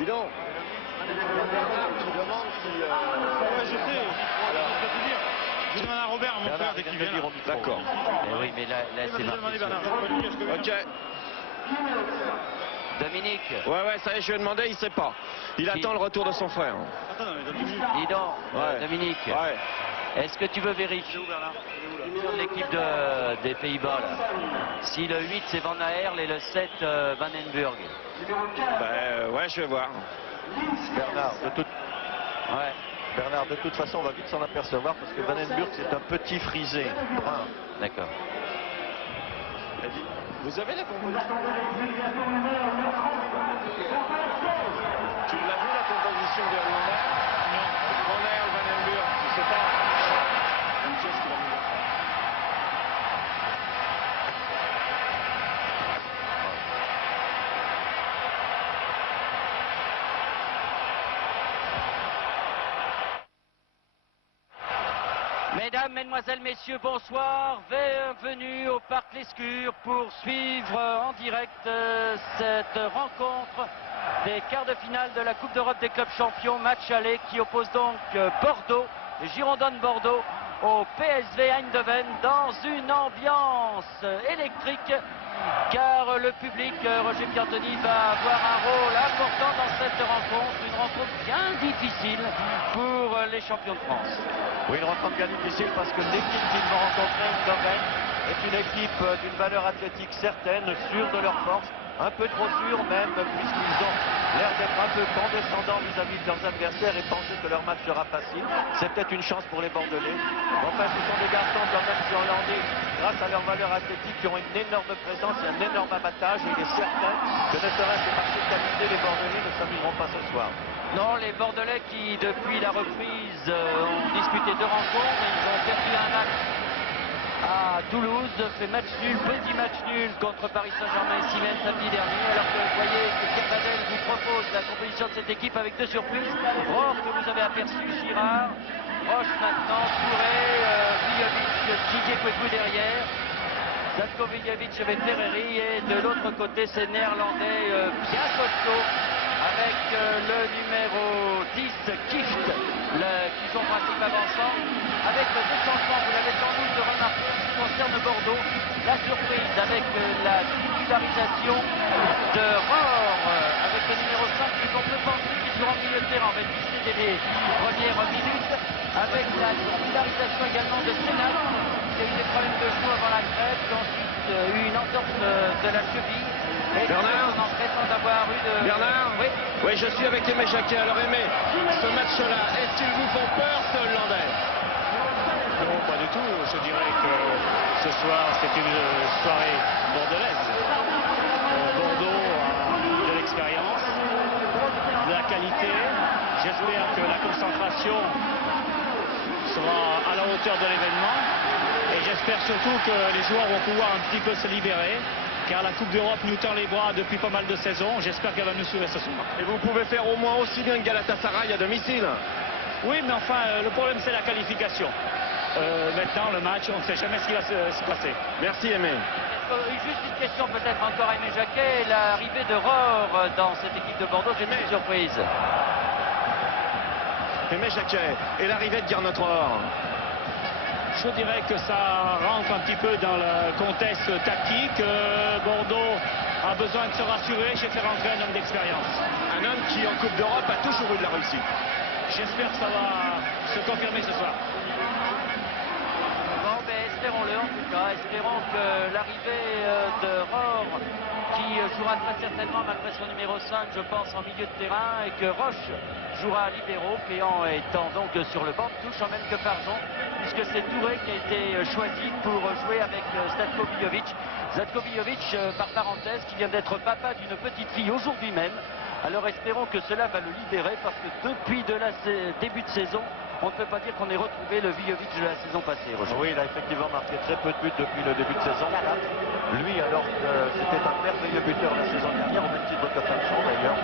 Dis donc. Bernard qui demande si... Ouais, je sais. Alors. Je vais te dire. Je demande à Robert, mon frère, dès qu'il vient. D'accord. Mais oui, mais là c'est marqué. Ok. Dominique. Ouais, ça y est, je lui ai demandé, il sait pas. Il attend le retour de son frère. Attends, non, mais dans 10 minutes. Dis donc, Ouais. Dominique. Ouais. Est-ce que tu veux vérifier sur l'équipe des Pays-Bas là? Si le 8 c'est Van Aerle et le 7 Vandenburg. Ouais, je vais voir. Bernard, de toute façon, on va vite s'en apercevoir parce que Vandenburg, c'est un petit frisé, brun. D'accord. Vous avez la composition? Tu l'as vu la composition des Hollandais? Non. Van Aerle, Vandenburg, je sais pas. Qu'est-ce qu'il a mis? Mesdames, Mesdemoiselles, Messieurs, bonsoir. Bienvenue au Parc Lescure pour suivre en direct cette rencontre des quarts de finale de la Coupe d'Europe des clubs champions. Match aller qui oppose donc Bordeaux, les Girondins de Bordeaux, au PSV Eindhoven dans une ambiance électrique. Car le public, Roger Piantoni, va avoir un rôle important dans cette rencontre. Une rencontre bien difficile pour les champions de France. Oui, une rencontre bien difficile parce que l'équipe qu'ils vont rencontrer, Eindhoven, est une équipe d'une valeur athlétique certaine, sûre de leur force, un peu trop sûre même, puisqu'ils ont l'air d'être un peu condescendants vis-à-vis de leurs adversaires et penser que leur match sera facile. C'est peut-être une chance pour les Bordelais. Enfin, ce sont des garçons quand même qui hollandais, grâce à leur valeur athlétique, qui ont une énorme présence et un énorme abattage. Et il est certain que ne serait-ce que par cette qualité, les Bordelais ne s'amuseront pas ce soir. Non, les Bordelais qui, depuis la reprise, ont disputé 2 rencontres. Ils ont perdu un match à Toulouse, fait match nul, petit match nul contre Paris Saint-Germain et Siemens samedi dernier. Alors que vous voyez que Kerbadel vous propose la composition de cette équipe avec 2 surprises. Rohr que vous avez aperçu, Girard, Roche maintenant, Touré, Vijovic, Didier Kweku derrière. Zlatko Vijovic avec Ferreri et de l'autre côté c'est néerlandais bien costaud avec le numéro 10 Kift qui joue en principe avançant avec le déclenchement, vous l'avez sans doute remarqué en ce qui concerne Bordeaux, la surprise avec la titularisation de Rohr avec le numéro 5 qu'on peut penser qu'il jouera en milieu de terrain, on va discuter dès les premières minutes avec la titularisation également de Sénat qui a eu des problèmes de genou avant la trêve, qui a ensuite eu une entorse de la cheville. Et Bernard, son entrée sans avoir eu de... Bernard, oui, je suis avec Aimé Jacquet. Alors Aimé, ce match-là, est-ce qu'ils vous font peur, ce Hollandais? Non, pas du tout. Je dirais que ce soir, c'est une soirée bordelaise. Bordeaux a de l'expérience, de la qualité. J'espère que la concentration sera à la hauteur de l'événement. Et j'espère surtout que les joueurs vont pouvoir un petit peu se libérer. Car la Coupe d'Europe nous tend les bras depuis pas mal de saisons. J'espère qu'elle va nous sauver ce soir. Et vous pouvez faire au moins aussi bien que Galatasaray à domicile. Oui, mais enfin, le problème c'est la qualification. Maintenant, le match, on ne sait jamais ce qui va se passer. Merci Aimé. Juste une question peut-être encore à Aimé Jacquet, l'arrivée de Rohr dans cette équipe de Bordeaux, c'est une surprise. Aimé Jacquet et l'arrivée de Gernot Rohr. Je dirais que ça rentre un petit peu dans le contexte tactique. Bordeaux a besoin de se rassurer. J'ai fait rentrer un homme d'expérience. Un homme qui en Coupe d'Europe a toujours eu de la réussite. J'espère que ça va se confirmer ce soir. Bon, mais espérons-le en tout cas. Espérons que l'arrivée de Rohr, qui jouera très certainement malgré son numéro 5, je pense, en milieu de terrain, et que Roche jouera à libéraux, Péan étant donc sur le banc de touche en même que Farjon, puisque c'est Touré qui a été choisi pour jouer avec Zlatko Vijovic. Zlatko Vijovic, par parenthèse, qui vient d'être papa d'une petite fille aujourd'hui même. Alors espérons que cela va le libérer, parce que depuis début de saison, on ne peut pas dire qu'on ait retrouvé le Vijovic de la saison passée, Roger. Oui, il a effectivement marqué très peu de buts depuis le début de saison. Lui, alors que c'était un merveilleux buteur la saison dernière, au même titre que Farjon d'ailleurs.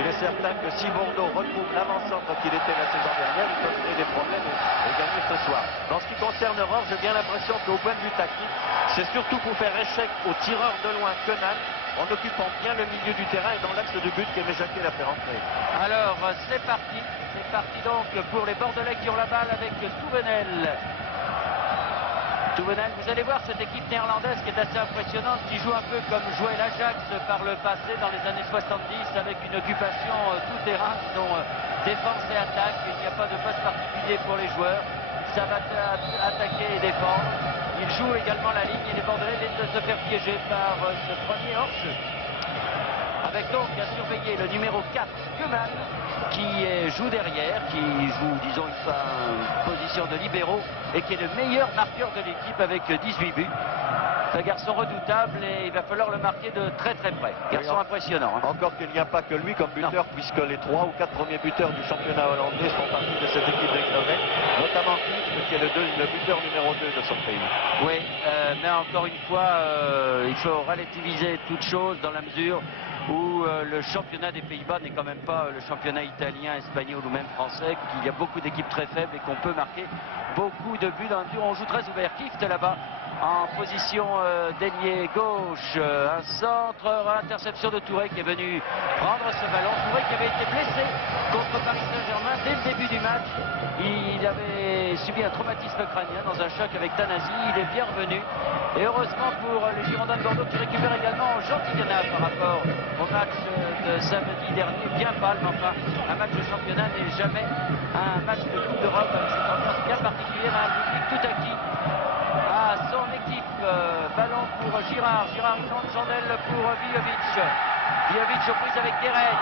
Il est certain que si Bordeaux retrouve l'avant-centre qu'il était la saison dernière, il peut créer des problèmes et gagner ce soir. Dans ce qui concerne Rohr, j'ai bien l'impression qu'au point de vue tactique, c'est surtout pour faire échec aux tireurs de loin Kenan en occupant bien le milieu du terrain et dans l'axe de but qu'Aimé Jacquet l'a fait rentrer. Alors c'est parti donc pour les Bordelais qui ont la balle avec Touvenel. Touvenel, vous allez voir cette équipe néerlandaise qui est assez impressionnante, qui joue un peu comme jouait l'Ajax par le passé dans les années 70 avec une occupation tout terrain, disons défense et attaque. Il n'y a pas de passe particulier pour les joueurs. Ils savent attaquer et défendre. Ils jouent également la ligne et les Bordelais viennent de se faire piéger par ce premier hors-jeu. Avec donc à surveiller le numéro 4, Koeman, qui joue derrière, qui joue, disons, une position de libéraux et qui est le meilleur marqueur de l'équipe avec 18 buts. C'est un garçon redoutable et il va falloir le marquer de très très près. Garçon impressionnant. Hein. Encore qu'il n'y a pas que lui comme buteur, puisque les 3 ou 4 premiers buteurs du championnat hollandais font partie de cette équipe d'Eindhoven, notamment Kuyt, qui est le buteur numéro 2 de son pays. Oui, mais encore une fois, il faut relativiser toute chose dans la mesure où le championnat des Pays-Bas n'est quand même pas le championnat italien, espagnol ou même français, qu'il y a beaucoup d'équipes très faibles et qu'on peut marquer beaucoup de buts dans la mesure où on joue très ouvert. Kift là-bas en position d'ailier gauche, un centre, interception de Touré qui est venu prendre ce ballon. Touré qui avait été blessé contre Paris Saint-Germain dès le début du match. Il avait subi un traumatisme crânien dans un choc avec Tanasi. Il est bien revenu. Et heureusement pour les Girondins de Bordeaux qui récupèrent également Jean Tigana par rapport au match de samedi dernier. Bien pâle, mais enfin, un match de championnat n'est jamais un match de Coupe d'Europe avec cette ambiance bien particulière, un public tout acquis à son équipe. Ballon pour Girard. Girard, une grande chandelle pour Vijovic. Vijovic aux prises avec Guéret.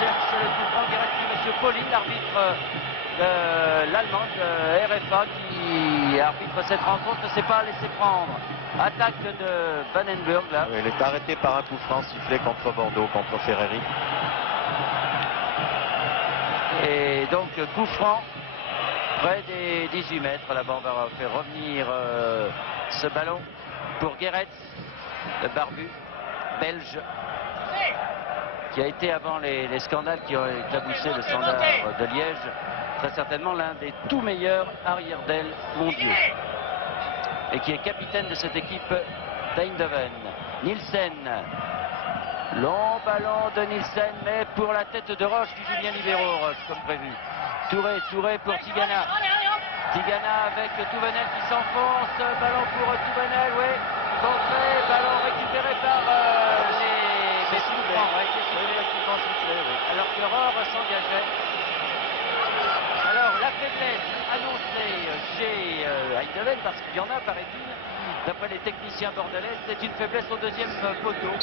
Cherche le coup franc. Guéret qui M. Poli, l'arbitre l'Allemand RFA qui arbitre cette rencontre, ne s'est pas laissé prendre. Attaque de Vandenberg là. Oui, il est arrêté par un coup franc sifflé contre Bordeaux, contre Ferreri. Et donc coup franc près des 18 mètres. Là-bas on va faire revenir ce ballon pour Guéret, le barbu belge, qui a été avant les scandales qui ont éclaboussé le Standard de Liège, très certainement l'un des tout meilleurs arrière-d'aile mondiaux. Et qui est capitaine de cette équipe d'Eindhoven. Nielsen. Long ballon de Nielsen, mais pour la tête de Roche qui joue bien libéraux, Roche, comme prévu. Touré pour Tigana. Tigana avec Touvenel qui s'enfonce. Ballon pour Touvenel, oui. Contré, ballon récupéré par les alors que Rohr s'engageait. Alors la faiblesse annoncée chez Eindhoven, parce qu'il y en a paraît-il, d'après les techniciens bordelais, c'est une faiblesse au deuxième poteau.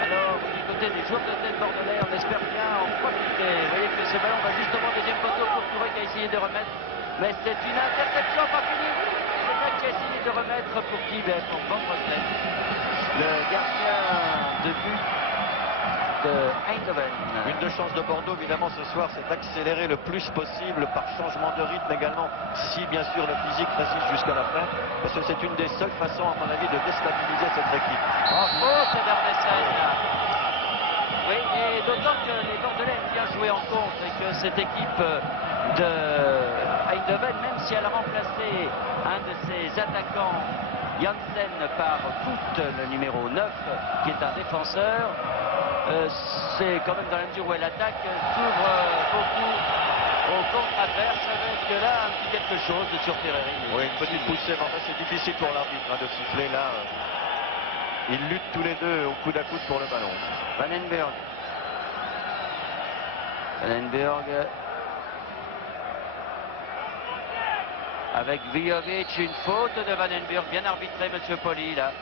Alors du côté des joueurs de tête bordelais, on espère bien en profiter. Vous voyez que ce ballon va justement au deuxième poteau pour Touré qui a essayé de remettre, mais c'est une interception pas finie. Le mec qui a essayé de remettre pour qui? Pour Van Breukelen, le gardien de but de Eindhoven. Une de chance de Bordeaux évidemment ce soir, c'est d'accélérer le plus possible par changement de rythme également, si bien sûr le physique résiste jusqu'à la fin, parce que c'est une des seules façons à mon avis de déstabiliser cette équipe. Bravo Sedernessen. Oui, et d'autant que les Bordelais aiment bien jouer en contre et que cette équipe de Eindhoven, même si elle a remplacé un de ses attaquants, Janssen, par Foot, le numéro 9, qui est un défenseur, c'est quand même dans la mesure où elle attaque, s'ouvre beaucoup au contre adverse avec là un petit quelque chose sur Ferreri. Oui, une petite poussée, mais enfin c'est difficile pour l'arbitre de siffler là. Ils luttent tous les deux au coude à coude pour le ballon. Vandenberg. Avec Vijovic, une faute de Vandenberg, bien arbitré M. Poli là.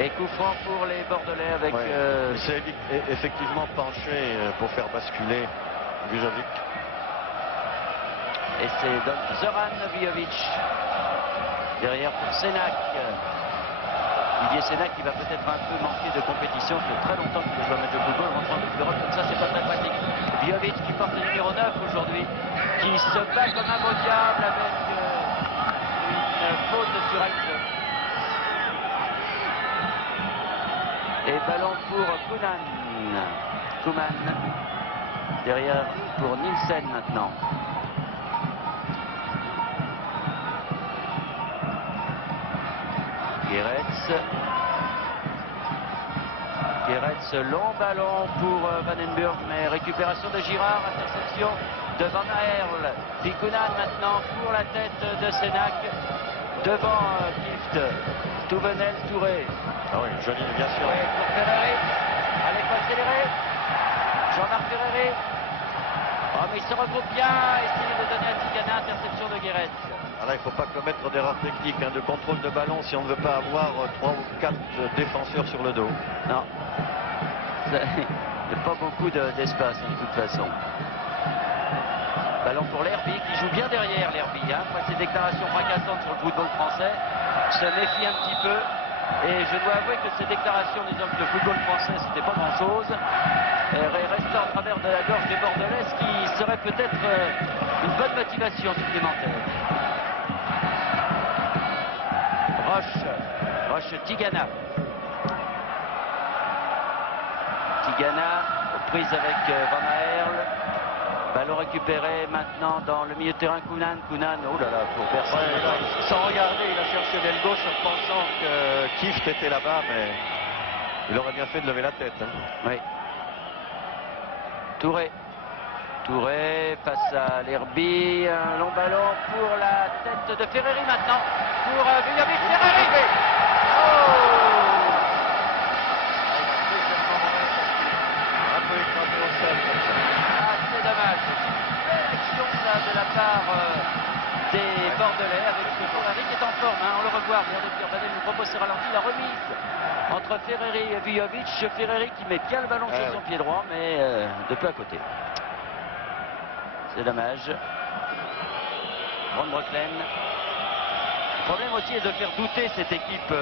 Et coup franc pour les Bordelais avec... Ouais. C'est effectivement penché pour faire basculer Vijovic. Et c'est donc Zoran Vijovic. Derrière pour Senac. Olivier Senac qui va peut-être un peu manquer de compétition. Ça fait très longtemps qu'il joue un match de football. Rentrant en Coupe d'Europe comme ça, c'est pas très pratique. Vijovic qui porte le numéro 9 aujourd'hui. Qui se bat comme un beau diable avec une faute sur Heinze. Et ballon pour Koeman. Derrière pour Nielsen maintenant. Geretz, long ballon pour Vandenburg, mais récupération de Girard, interception de Van Aerle. Pikunan maintenant pour la tête de Sénac, devant Kieft, Touvenel, Touré. Ah oui, joli, bien sûr. Oui, pour Ferreri, allez, faut accélérer. Jean-Marc Ferreri. Oh, mais il se regroupe bien, essayer de donner à Tigana, interception de Geretz. Alors, il ne faut pas commettre d'erreurs techniques de contrôle de ballon si on ne veut pas avoir 3 ou 4 défenseurs sur le dos. Non. Il n'y a pas beaucoup d'espace de toute façon. Ballon pour l'Herbie qui joue bien derrière l'Herbie. Après ces déclarations fracassantes sur le football français, se méfie un petit peu. Et je dois avouer que ces déclarations disant que le football français c'était pas grand chose restent en travers de la gorge des Bordelais, ce qui serait peut-être une bonne motivation supplémentaire. Roche Tigana. Tigana aux prises avec Van Aerle. Ballon récupéré maintenant dans le milieu de terrain. Kounan, oh là là, pour personne. Ouais, sans regarder, il a cherché l'aile gauche en pensant que Kieft était là-bas, mais il aurait bien fait de lever la tête. Oui. Touré face à l'Herbie, un long ballon pour la tête de Ferreri maintenant, pour Vujovic, Ferreri. Un peu écrasé au sol comme ça. Ah, c'est dommage. Belle action ça de la part des Bordelais avec Ferreri qui est en forme. On le revoit. Regardez, Pierre Badel nous propose ce ralenti. La remise entre Ferreri et Vujovic. Ferreri qui met bien le ballon sur son pied droit, mais de peu à côté. C'est dommage. Von Breukelen. Le problème aussi est de faire douter cette équipe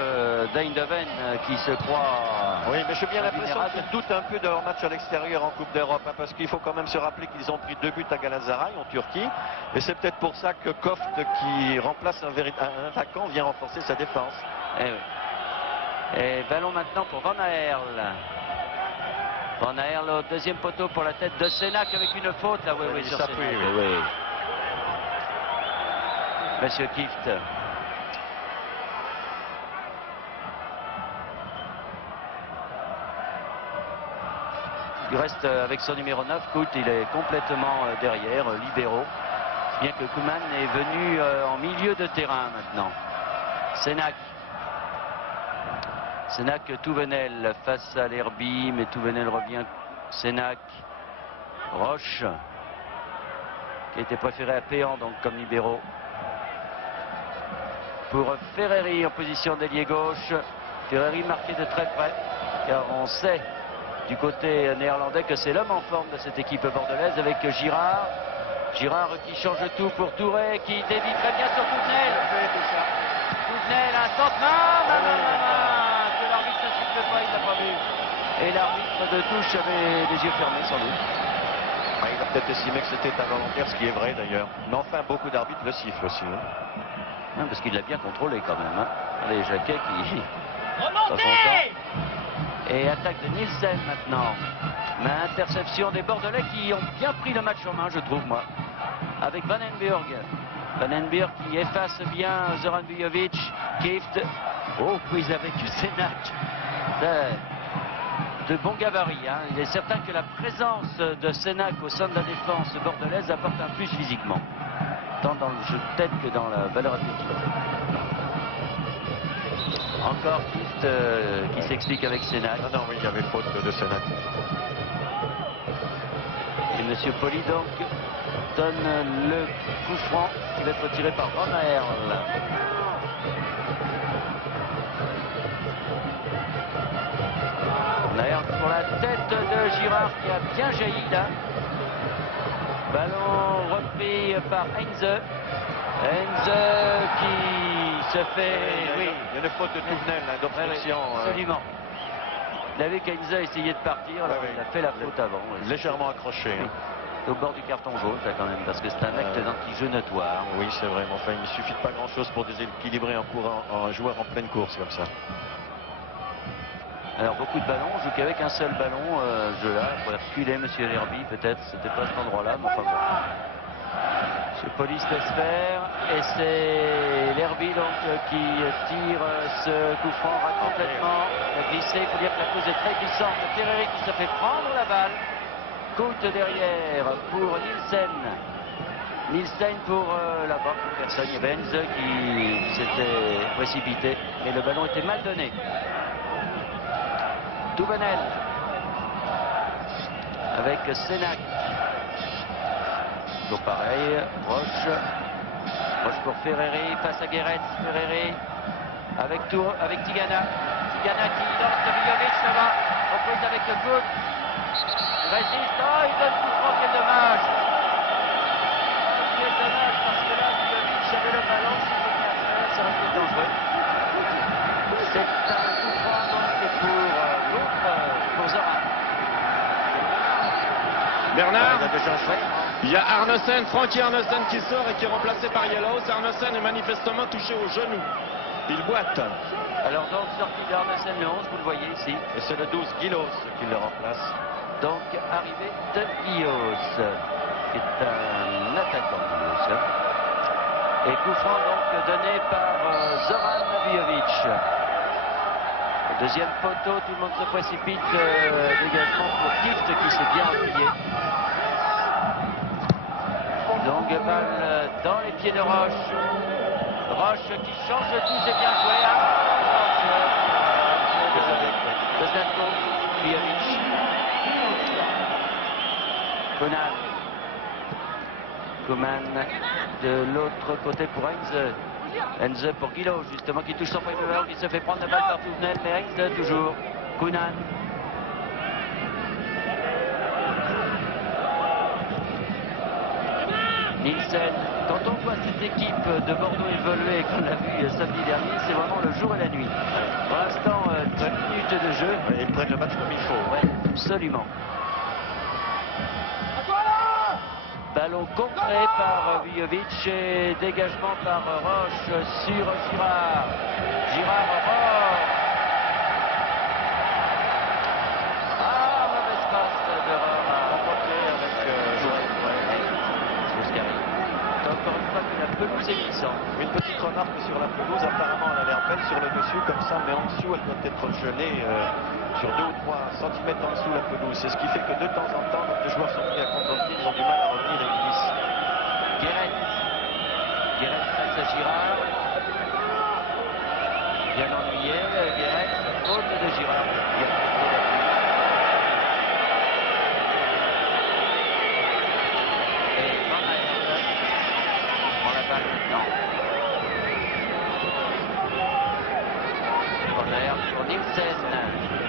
d'Eindhoven qui se croit. Oui, mais j'ai bien l'impression qu'ils doutent un peu de leur match à l'extérieur en Coupe d'Europe, parce qu'il faut quand même se rappeler qu'ils ont pris 2 buts à Galatasaray en Turquie, et c'est peut-être pour ça que Koft, qui remplace un attaquant, vient renforcer sa défense. Eh oui. Et ballon maintenant pour Van Aerle. Van Aerle au deuxième poteau pour la tête de Sénac avec une faute. Ah oui, sur Sénac. Oui. Monsieur Kieft. Il reste avec son numéro 9, Kout, il est complètement derrière, libéraux. Bien que Koeman est venu en milieu de terrain maintenant. Sénac, Touvenel face à l'Herbie, mais Touvenel revient. Sénac, Roche, qui a été préféré à Péan, donc comme libéraux. Pour Ferreri en position d'ailier gauche. Ferreri marqué de très près, car on sait du côté néerlandais que c'est l'homme en forme de cette équipe bordelaise avec Girard. Girard qui change tout pour Touré, qui dévie très bien sur Touvenel. Touvenel, un centre, que l'arbitre ne siffle pas, il l'a pas vu. Et l'arbitre de touche avait les yeux fermés sans doute. Il a peut-être estimé que c'était involontaire, ce qui est vrai d'ailleurs. Mais enfin, beaucoup d'arbitres le sifflent aussi. Non, parce qu'il l'a bien contrôlé quand même. Les Jacquet qui... Remontez! Et attaque de Nielsen maintenant. Mais interception des Bordelais qui ont bien pris le match en main, je trouve, moi. Avec Vandenburg. Vandenburg qui efface bien Zoran Vujovic. Kieft. Oh, prise avec Sénac. De bon gabarit. Il est certain que la présence de Sénac au sein de la défense bordelaise apporte un plus physiquement. Tant dans le jeu de tête que dans la valeur athlétique. Encore Kieft qui s'explique avec Sénac. Non, oui, il y avait faute de Sénac. Et M. Poli donc donne le coup franc qui va être tiré par Van Aerle. Van Aerle pour la tête de Girard qui a bien jailli là. Ballon repris par Heinze. Heinze qui se fait... Oui, il y a une faute de Touvenel, d'obstruction. Absolument. Il a vu qu'Heinze a essayé de partir, alors il a fait la faute avant. Légèrement accroché. Au bord du carton jaune, ça quand même, parce que c'est un acte d'anti-jeu notoire. Oui, c'est vrai, mais enfin, il ne suffit de pas grand-chose pour déséquilibrer un joueur en pleine course comme ça. Alors, beaucoup de ballons, on joue qu'avec un seul ballon, jeu là, pour reculer M. L'Herbie, peut-être, c'était pas cet endroit-là, mais enfin bon. Ce Police laisse faire et c'est Lerby donc qui tire ce coup franc rate complètement. Il a glissé, il faut dire que la cause est très glissante. Ferreri qui se fait prendre la balle. Coûte derrière pour Nielsen. Nielsen pour là-bas, personne. Il y avait Heinze qui s'était précipité et le ballon était mal donné. Doubenel avec Sénac. Toujours pareil, Roche pour Ferreri, face à Guéret, Ferreri avec Tigana. Tigana qui lance Vijovic là-bas, reprise avec le coude. Il résiste, oh il donne coup franc, quel dommage. Quel dommage parce que là Vijovic avait le ballon, ça aurait été dangereux. C'est un coup franc donc pour l'autre, pour Zoran. Bernard, Il a déjà joué. il y a Arnesen, Frankie Arnesen qui sort et qui est remplacé par Yellows. Arnesen est manifestement touché au genou. Il boite. Alors donc sortie d'Arnesen le 11, vous le voyez ici. Et c'est le 12 Guilos qui le remplace. Donc arrivée de Guillos, qui est un attaquant Guillos. Et coup franc donc donné par Zoran Vijovic. Deuxième poteau, tout le monde se précipite. Dégagement pour Kift qui s'est bien appuyé. Longue balle dans les pieds de Roche. Roche qui change de tout, c'est bien joué. De Zlatko Vijovic. Koeman de l'autre côté pour Heinze. Heinze pour Guilo, justement, qui touche son premier ballon, qui se fait prendre la balle par Touvenel, mais Heinze toujours. Koeman. Nielsen. Quand on voit cette équipe de Bordeaux évoluer, qu'on l'a vu samedi dernier, c'est vraiment le jour et la nuit. Pour l'instant, 3 minutes de jeu. Et ils prennent le match comme il faut. Ouais, absolument. Ballon contré par Vijovic et dégagement par Roche sur Girard. Girard Roche. Ah, mauvaise passe de Roche à remporter avec c'est ce qui arrive. Encore une fois que la pelouse est glissante. Une petite remarque sur la pelouse, apparemment elle a l'air belle sur le dessus comme ça, mais en dessous elle doit être gelée sur 2 ou 3 cm en dessous la pelouse. C'est ce qui fait que de temps en temps, donc les joueurs sont pris à contre-pied, ils ont du mal à revenir et ils glissent. Guéret face à Girard. Bien ennuyé, Guéret, faute de Girard. Il a pété la pluie. Et Van Eyck prend la balle maintenant. Van Eyck pour Nielsen.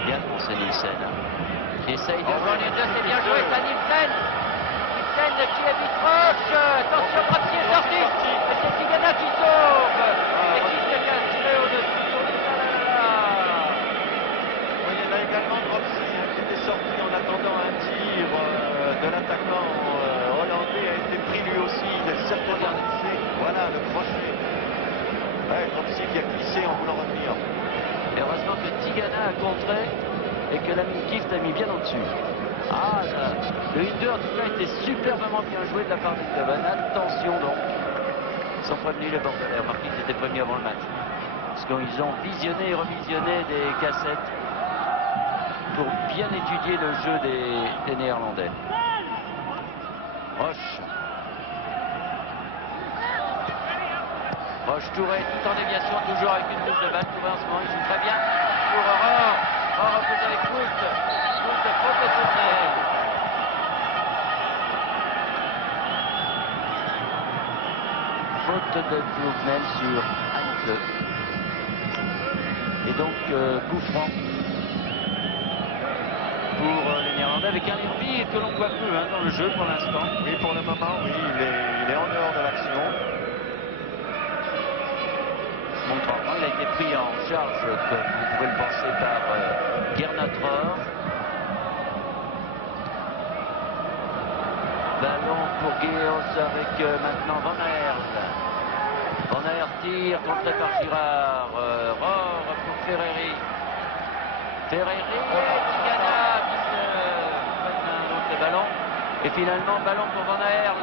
Bien pensé Nielsen. Qui essaye de revenir de c'est bien joué, ça Nielsen. Nielsen qui évite Roche. Attention, Grapsi est sorti. Et c'est Tigana qui sauve. Et qui s'est tiré au-dessus sur lui. Oui, il y en a également Grapsi qui était sorti en attendant un tir de l'attaquant hollandais, a été pris lui aussi. Il a certainement glissé. Voilà le crochet. Ouais, Grapsi qui a glissé en voulant revenir. Et heureusement que Tigana a contré et que l'ami Kift a mis bien au-dessus. Ah, le 1-2 en tout cas était superbement bien joué de la part de Coven. Attention donc. Ils sont prévenus les Bordelais. Remarquez qu'ils étaient prévenus avant le match. Parce qu'ils ont visionné et revisionné des cassettes pour bien étudier le jeu des Néerlandais. Roche. Roche Touré tout en déviation, toujours avec une touche de balle. Touré en ce moment, il joue très bien. Pour Aurore. Aurore repose avec Moult. Moult professionnel. Faute de Touvenel sur Heinze. Et donc, coup franc pour les Néerlandais avec un Lerby que l'on voit peu dans le jeu pour l'instant. Oui, pour le moment, oui, il est en dehors de l'action. Montrant, il a été pris en charge, comme vous pouvez le penser, par Gernatror. Ballon pour Guéos avec maintenant Van Aert. Van Aert tire, contré par Girard. Rohr pour Ferreri. Ferreri, Tigana qui se prennent un autre ballon. Et finalement, ballon pour Van Aert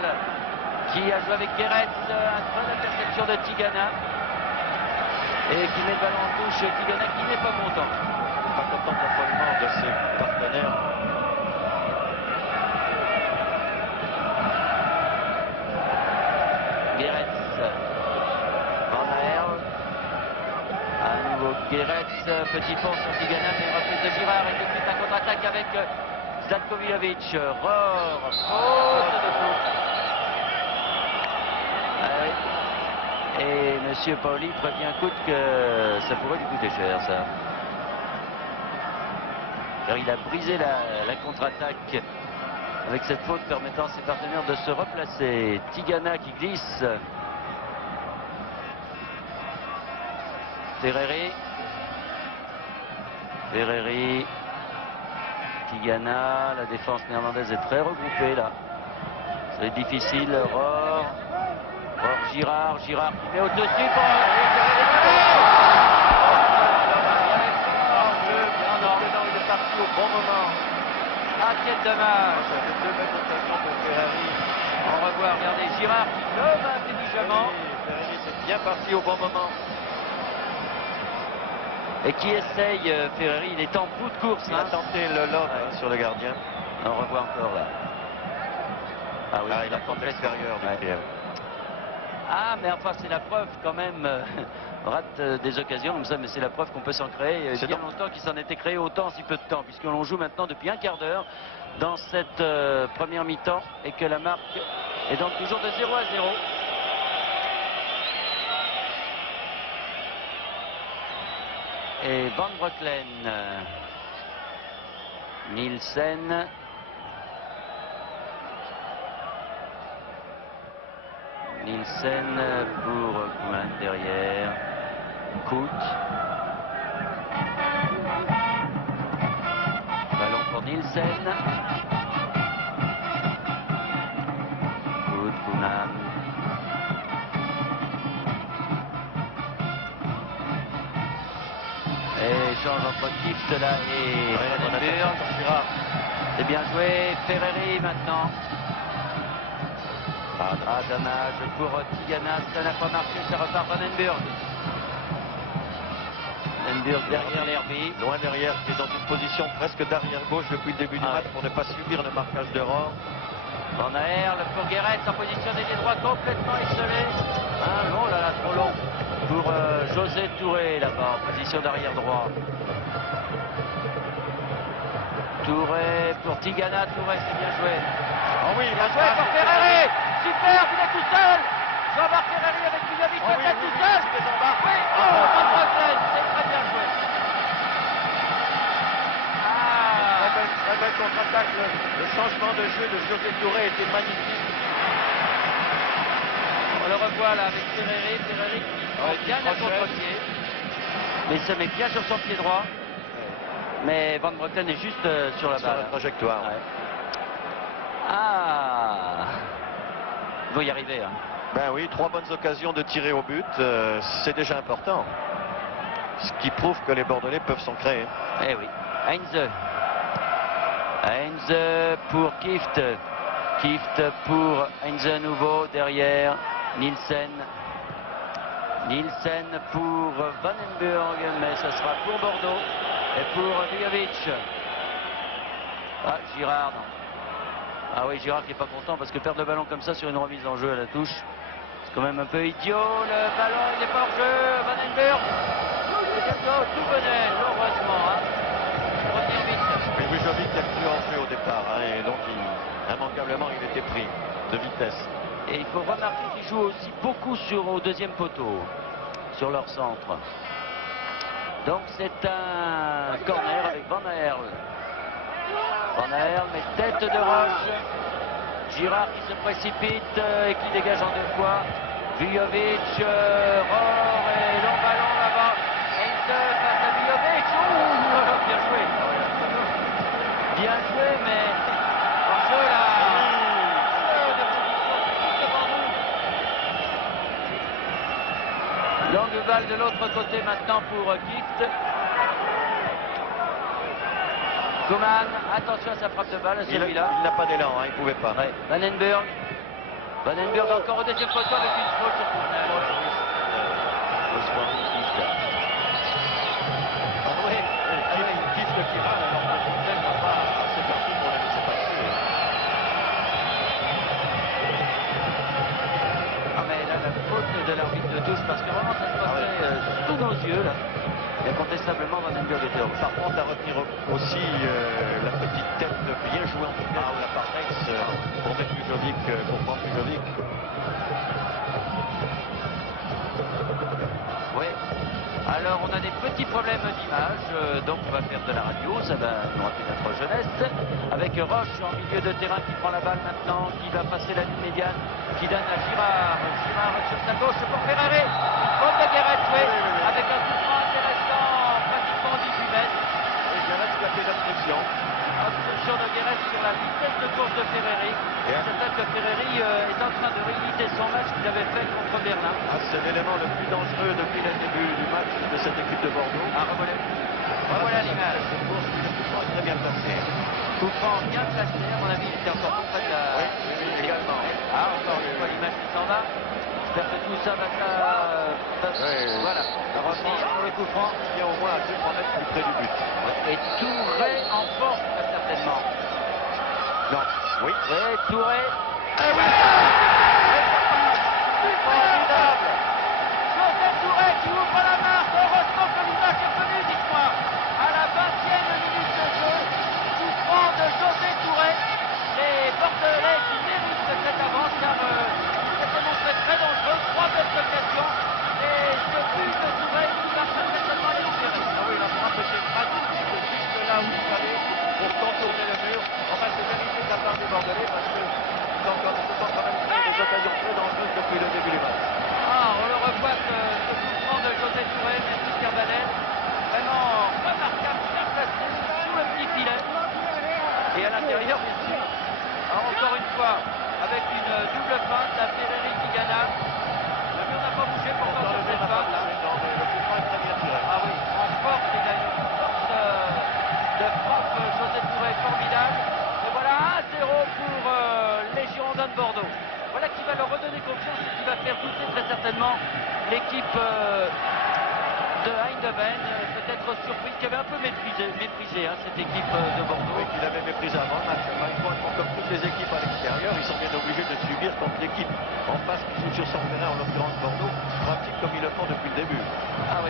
qui a joué avec Guéret, un bonne interception de Tigana. Et qui met le ballon en touche, Tigana qui n'est pas content. Pas content de l'entraînement de ses partenaires. Guéret, Van Aerle, à nouveau Guéret, petit pont sur Tigana, mais reprise de Girard et tout de suite un contre-attaque avec Zlatkovilovic. Faute de faute. Et Monsieur Paoli prévient Coute que ça pourrait lui coûter cher, ça. Car il a brisé la contre-attaque avec cette faute permettant à ses partenaires de se replacer. Tigana qui glisse. Ferreri. Tigana. La défense néerlandaise est très regroupée là. C'est difficile. Rohr, Girard qui met au-dessus pour... Il est parti au bon moment. Ah, quel dommage. Ça fait 2 mètres d'occasion de Ferreri. On revoit, regardez, Girard qui love intelligemment. Ferreri, c'est bien parti au bon moment. Et qui essaye, Ferreri, il est en bout de course. Il a tenté le lob sur le gardien. On revoit encore là. Ah oui, il a tenté l'extérieur du pied. Ah, mais enfin, c'est la preuve quand même. On rate des occasions comme ça, mais c'est la preuve qu'on peut s'en créer. Il y a bien longtemps qu'il s'en était créé autant en si peu de temps, puisque l'on joue maintenant depuis un quart d'heure dans cette première mi-temps et que la marque est donc toujours de 0 à 0. Et Van Breukelen, Nielsen, pour Koeman derrière, Coute, ballon pour Nielsen, Coute, Koeman, et échange entre Kift là et Vandenburg. C'est bien joué, Ferreri maintenant. Ah, dommage pour Tigana, ça n'a pas marché, ça repart Vandenburg. Vandenburg derrière l'Herbie. Loin derrière, qui est dans une position presque d'arrière gauche depuis le début du match pour ne pas subir le marquage de Rohr. Van Aerle pour Guéret en position d'ailier droit complètement isolé. Oh là là, trop long pour José Touré là-bas en position d'arrière droit. Touré pour Tigana, Touré c'est bien joué. Oh oui, bien joué pour Ferreri. Super, il est tout seul. Jean-Marc Ferreri avec Milovic, peut-être tout seul. Oui, Van Breukelen, c'est très bien joué. Très belle contre-attaque. Le changement de jeu de José Touré était magnifique. On le revoit là avec Ferreri qui bien à contre-pied. Mais il se met bien sur son pied droit. Mais Van Breukelen est juste sur la balle. Sur la trajectoire. Ouais. Ah, il faut y arriver. Ben oui, 3 bonnes occasions de tirer au but, c'est déjà important. Ce qui prouve que les Bordelais peuvent s'en créer. Eh oui. Heinze pour Kift. Kift pour Heinze à nouveau. Derrière Nielsen. Nielsen pour Vandenburg. Mais ce sera pour Bordeaux. Et pour Vujovic. Ah, Girard. Ah oui, Girard qui n'est pas content parce que perdre le ballon comme ça sur une remise en jeu à la touche, c'est quand même un peu idiot. Le ballon, il n'est pas hors jeu. Vandenburg. Tout venait, heureusement. Revenir vite. Mais Vujovic a plus en jeu au départ. Et donc, immanquablement, il était pris de vitesse. Et il faut remarquer qu'ils jouent aussi beaucoup au deuxième poteau, sur leur centre. Donc c'est un corner avec Van Aerle. Van Aerle, mais tête de roche. Girard qui se précipite et qui dégage en 2 fois. Vujovic, Rohr et long ballon là-bas. Heinze face à Vujovic. Bien joué. Bien joué, mais en jeu là. Longue balle de l'autre côté maintenant pour Kift. Koeman, attention à sa frappe de balle, celui-là. Il n'a pas d'élan, il ne pouvait pas. Ouais. Vandenburg. Vandenberg encore au deuxième poteau avec une faute sur Tournelle. Oui, il kiffe le tirage alors que Tournelle n'a pas assez parti pour le laisser passer. Ah mais là la faute de l'arbitre de touche parce que vraiment ça se passait sous nos yeux là. Et incontestablement Vandenberg était hors. Par contre, à retenir aussi la petite tête bien jouée en finale de la part Rex pour mettre Pujovic, pour prendre Pujovic. Oui. Alors on a des petits problèmes d'image, donc on va faire de la radio, ça va nous rappeler notre jeunesse. Avec Roche en milieu de terrain qui prend la balle maintenant, qui va passer la ligne médiane, qui donne à Girard. Girard sur sa gauche pour Ferrari. Une faute de Guéret, oui, avec un coup franc intéressant, pratiquement 18 mètres. Et Guéret qui a fait l'obstruction. Obstruction de Guéret sur la vitesse de course de Ferrari. Et c'est que Ferrari est en train de rééditer son match qu'il avait fait contre Berlin. Ah, c'est l'élément le plus dangereux depuis le début du match de cette équipe de Bordeaux. Ah, revoilà l'image. Cette course, le coup franc est très bien placé. Coup franc bien placé, à mon avis, il était encore tout près de la... Oui, également. Ah, encore une fois l'image qui s'en va. J'espère que tout ça va... Voilà, revenir pour le coup franc. Il y a au moins à 2-3 mètres plus près du but. Et Touré en force, très certainement. Non, oui. Oui, Touré. Eh oui, c'est formidable. José Touré qui ouvre la marque. Heureusement que l'image est venue, dites-moi. À la 20e minute de jeu, coup franc de José Touré. Les Bordelais qui méritent cette avance car il s'est démontré très dangereux. 3 belles occasions. Et ce but de Touré qui va très certainement les libérer. Ah oui, la frappe était magnifique juste là où il fallait pour contourner le mur. Enfin, c'est mérité de la part des Bordelais parce que ils sont quand même créé des occasions très dangereuses depuis le début du match. Ah, on le revoit ce coup franc de José Touré, merci Carbanel. Vraiment remarquable, bien placé sous le petit filet. Et à l'intérieur, bien sûr. Alors encore une fois, avec une double feinte, la Ferreri Tigana. Le mur n'a pas bougé pour Encore faire le cette mur n'a pas feinte. bougé, non, mais le coup franc est très bien tiré. Ah oui, en force, il a une force de frappe, José Touré formidable. Et voilà 1-0 pour les Girondins de Bordeaux. Voilà qui va leur redonner confiance et qui va faire douter très certainement l'équipe de Eindhoven, peut-être surprise, qui avait un peu méprisé cette équipe de Bordeaux. Oui, qu'il avait méprisé avant le match. Comme toutes les équipes à l'extérieur, ils sont bien obligés de subir contre l'équipe en face qui joue sur son terrain, en l'occurrence Bordeaux, pratique comme ils le font depuis le début. Ah oui,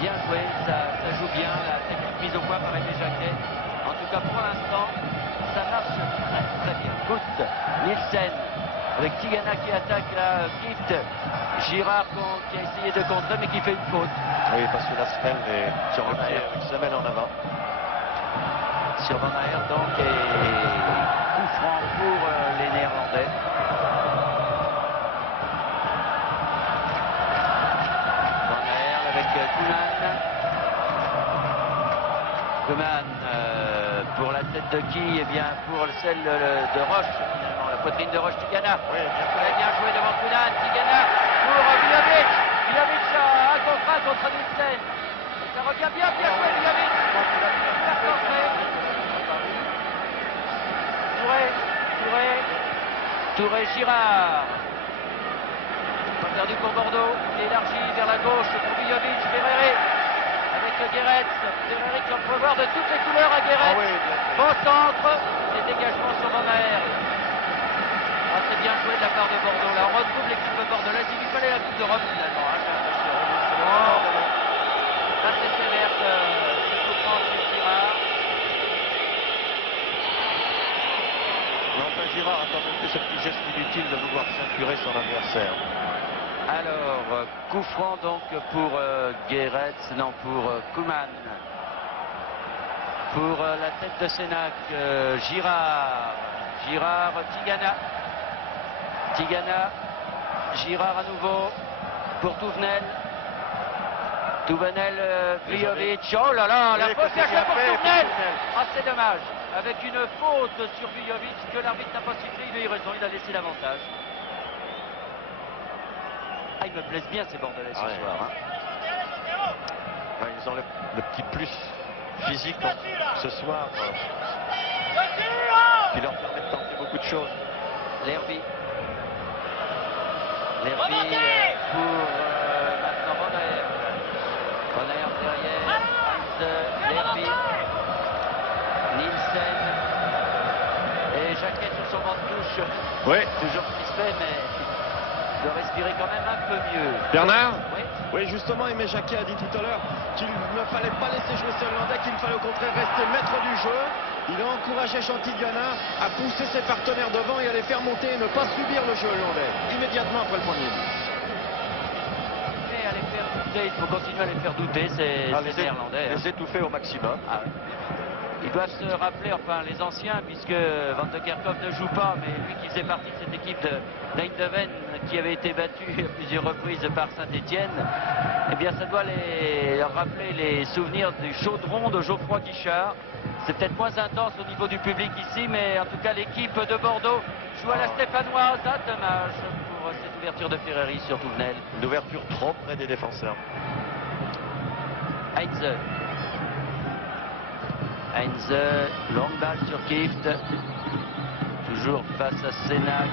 bien joué, ça joue bien, la technique mise au point par Aimé Jacquet. En tout cas, pour l'instant, ça marche très très bien. Gust, Nielsen, avec Tigana qui attaque la Gift, Girard qui a essayé de contrer mais qui fait une faute. Oui, parce que la semelle est sur En arrière. une semaine en avant. Sur Van Aert donc, et coup franc pour les Néerlandais. Van Aert avec Koeman. Koeman pour la tête de qui? Eh bien pour celle de Roche, finalement, la poitrine de Roche. Tigana. Oui, Bien joué devant Koeman. Tigana pour Vujovic. Vujovic à contre Nielsen. Ça revient bien joué Vujovic. Touré, Girard. Pas perdu pour Bordeaux. Il élargi vers la gauche pour Vujovic. Ferrari avec Guéret. Ferrari qui en peut voir de toutes les couleurs à Guéret. Ah oui, Bon centre. Et dégagement sur Van Aert. Ah, c'est bien joué de la part de Bordeaux. Là, on retrouve l'équipe bordelaise. Il lui fallait la Coupe d'Europe finalement. Hein, j'ai l'impression. Là, c'est sévère ce coup franc sur Girard. Enfin, Girard a quand même fait ce petit geste inutile de vouloir ceinturer son adversaire. Alors, coup franc donc pour Guéret, non pour Koeman. Pour la tête de Sénac, Girard. Girard, Tigana. Tigana, Girard à nouveau pour Touvenel. Touvenel, Vujovic. Oh là là, la faute cachée pour Touvenel. Ah, c'est dommage. Avec une faute sur Vujovic que l'arbitre n'a pas sifflé, il a eu raison, il a laissé l'avantage. Ah, ils me plaisent bien ces Bordelais ce soir. Hein. Ouais, ils ont le petit plus physique ce soir qui leur permet de tenter beaucoup de choses. L'Herby. Lerby pour maintenant Van Aert. Van Aert derrière, Heinz, Lerby, Nielsen et Jacquet sur son banc de touche. Oui. Toujours crispé, mais de respirer quand même un peu mieux. Bernard? Oui. Oui, justement, Aimé Jacquet a dit tout à l'heure qu'il ne fallait pas laisser jouer ces Hollandais, qu'il fallait au contraire rester maître du jeu. Il a encouragé Chantigana à pousser ses partenaires devant et à les faire monter et ne pas subir le jeu hollandais immédiatement après le premier but. Mais à les faire douter, il faut continuer à les faire douter, ces Néerlandais. Les étouffer au maximum. Ah ouais. Ils doivent se rappeler, enfin les anciens, puisque Van de Kerkhoff ne joue pas, mais lui qui faisait partie de cette équipe de d'Eindhoven qui avait été battue à plusieurs reprises par Saint-Etienne, eh bien ça doit leur rappeler les souvenirs du chaudron de Geoffroy Guichard. C'est peut-être moins intense au niveau du public ici, mais en tout cas l'équipe de Bordeaux joue à la stéphanoise. Ah, dommage pour cette ouverture de Ferreri sur Touvenel. Une ouverture trop près des défenseurs. Heinz, longue balle sur Kieft. Toujours face à Sénac.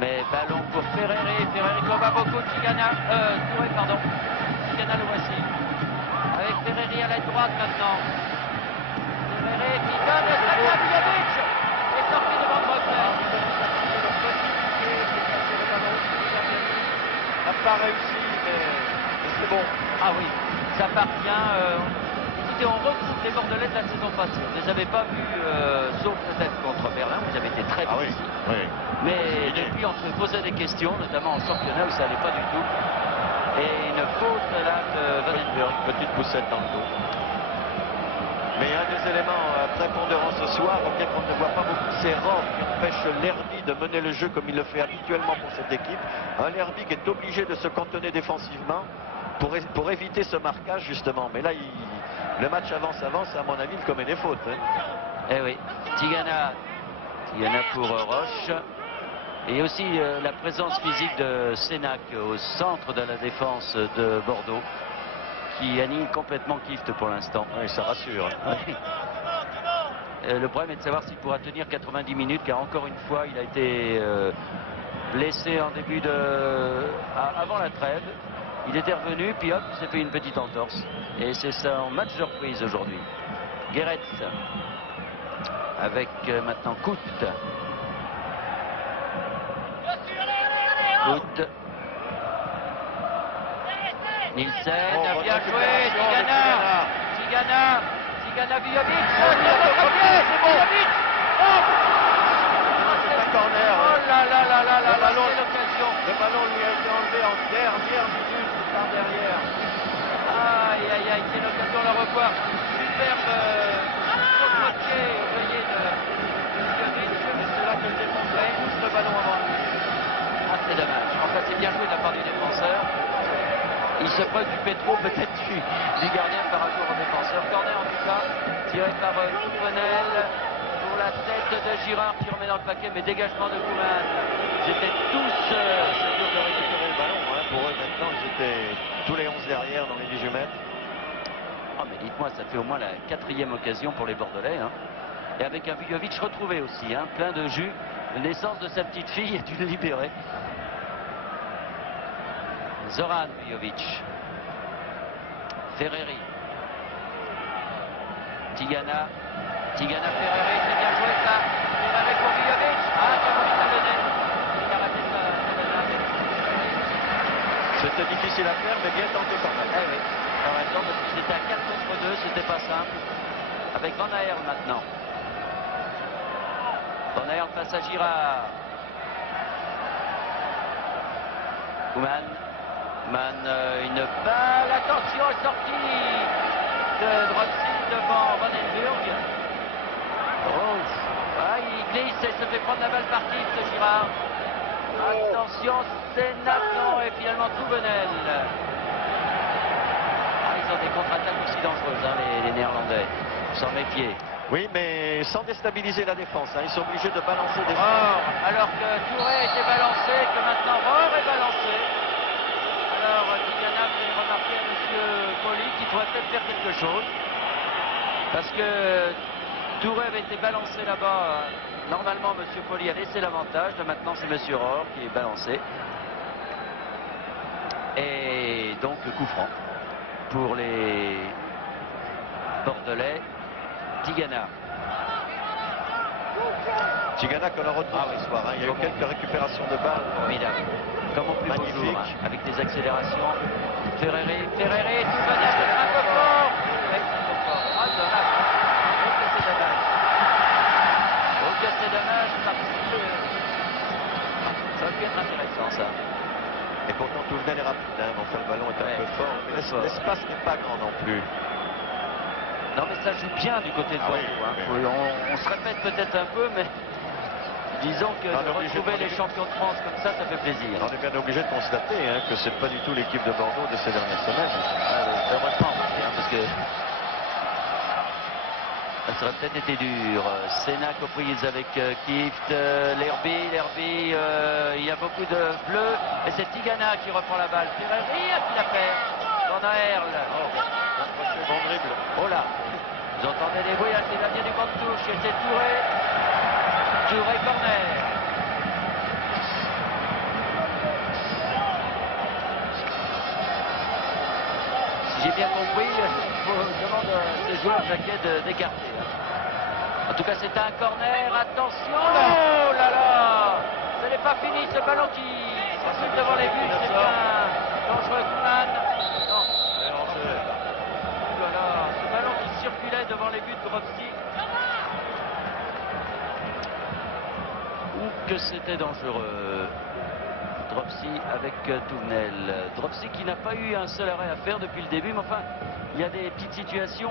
Mais ballon pour Ferreri. Ferreri combat beaucoup. Touré, pardon. Tigana le voici. Avec Ferreri à la droite maintenant. Ferreri qui donne à Vijovic. Est sorti devant le repère. N'a pas réussi, mais c'est bon. Ah oui, ça appartient. Écoutez, on retrouve les Bordelais de la saison passée. On ne les avait pas vus, sauf peut-être contre Berlin, où ils avaient été très bons ici. Oui. Mais depuis, on se posait des questions, notamment en championnat où ça n'allait pas du tout. Et une faute là de Vandenberg, Petite poussette dans le dos. Mais un des éléments prépondérants ce soir, auquel on ne voit pas beaucoup, c'est Rome qui empêche Lerby de mener le jeu comme il le fait habituellement pour cette équipe. Un Lerby qui est obligé de se cantonner défensivement pour éviter ce marquage justement. Mais là, le match avance, à mon avis, il commet des fautes. Eh oui, Tigana pour Roche. Et aussi la présence physique de Sénac au centre de la défense de Bordeaux, qui annihile complètement Kieft pour l'instant. Oui, ça rassure. Oui. Le problème est de savoir s'il pourra tenir 90 minutes, car encore une fois, il a été blessé en début avant la trêve. Il était revenu, puis hop, il s'est fait une petite entorse. Et c'est son match de reprise aujourd'hui. Guéret avec maintenant Kout. Nielsen, bien joué, Tigana, Vijovic, c'est bon, C'est un corner. Oh là là là là là, l'occasion. Le ballon lui a été enlevé en dernière minute par derrière. Aïe aïe aïe, quelle occasion de le revoir. Superbe contre-pied, vous voyez, de Vijovic. C'est là que le défenseur pousse le ballon avant lui. Ah, c'est dommage. En fait, c'est bien joué de la part du défenseur. Il se préoccupait trop peut-être du gardien par rapport au défenseur. Corner en tout cas, tiré par Touvenel pour la tête de Girard qui remet dans le paquet, mais dégagement de Koeman. Ils étaient tous... C'est dur de récupérer le ballon. Pour eux maintenant, ils étaient tous les 11 derrière dans les 18 mètres. Oh, mais dites-moi, ça fait au moins la 4e occasion pour les Bordelais. Et avec un Vijovic retrouvé aussi, plein de jus. Naissance de sa petite fille est une libérée. Zoran Vijovic. Ferreri. Tigana. Ferreri, c'est bien joué ça. Ferreri pour Vijovic. Ah, qui a voulu talonner. Il a raté sa... C'était difficile à faire, mais bien tenté quand même. Eh oui. En même temps, parce qu'ils étaient à 4 contre 2, c'était pas simple. Avec Van Aert maintenant. Van Aert face à Girard. Koeman, une balle, attention, est sortie de Drogsi devant Vandenberg. Rose, il glisse et se fait prendre la balle par Kieft, Girard. Attention, c'est Nathan et finalement Touvenel. Ils ont des contre-attaques aussi dangereuses, les Néerlandais. Sans méfier. Oui, mais sans déstabiliser la défense. Ils sont obligés de balancer des... Alors que Touré était balancé, que maintenant Rohr est balancé. Alors Tigana fait remarquer à M. Poli qu'il pourrait peut-être faire quelque chose. Parce que Touré avait été balancé là-bas. Normalement, M. Poli a laissé l'avantage. Maintenant, c'est M. Rohr qui est balancé. Et donc, coup franc pour les Bordelais. Tigana. Tigana qu'on a retrouvé ce soir. Il y a eu quelques récupérations de balles. Formidable. Comme au plus beau Magnifique. jour, avec des accélérations. Ferreri, tout venait un peu fort. Ah, dommage. Oh, que c'est dommage. Oh, que c'est dommage, parce que ça aurait pu être intéressant, ça. Et pourtant, tout venait rapide. Enfin, le ballon est un peu fort. Mais l'espace n'est pas grand non plus. Non, mais ça joue bien du côté de Bordeaux. On se répète peut-être un peu, mais disons que de retrouver les champions de France comme ça fait plaisir. On est bien obligé de constater que c'est pas du tout l'équipe de Bordeaux de ces dernières semaines. Heureusement, parce que ça aurait peut-être été dur. Sénac aux prises avec Kieft, Lerby, il y a beaucoup de bleus. Et c'est Tigana qui reprend la balle. Ferreri qui la perd. Van Aerle. Bon dribble. Oh là. Vous entendez les bruits, c'est Damien du banc de touche. Et c'est Touré. Touré corner. Si j'ai bien compris, je demande à ces joueurs Jacquet d'écarter. En tout cas, c'est un corner. Attention. Oh là là. Ce n'est pas fini, ce ballon qui circule devant les buts. C'est bien dangereux. Kuman. Non. Voilà, ce ballon qui circulait devant les buts de Dropsy. Ou que c'était dangereux. Dropsy avec Touvenel. Dropsy qui n'a pas eu un seul arrêt à faire depuis le début, mais enfin, il y a des petites situations.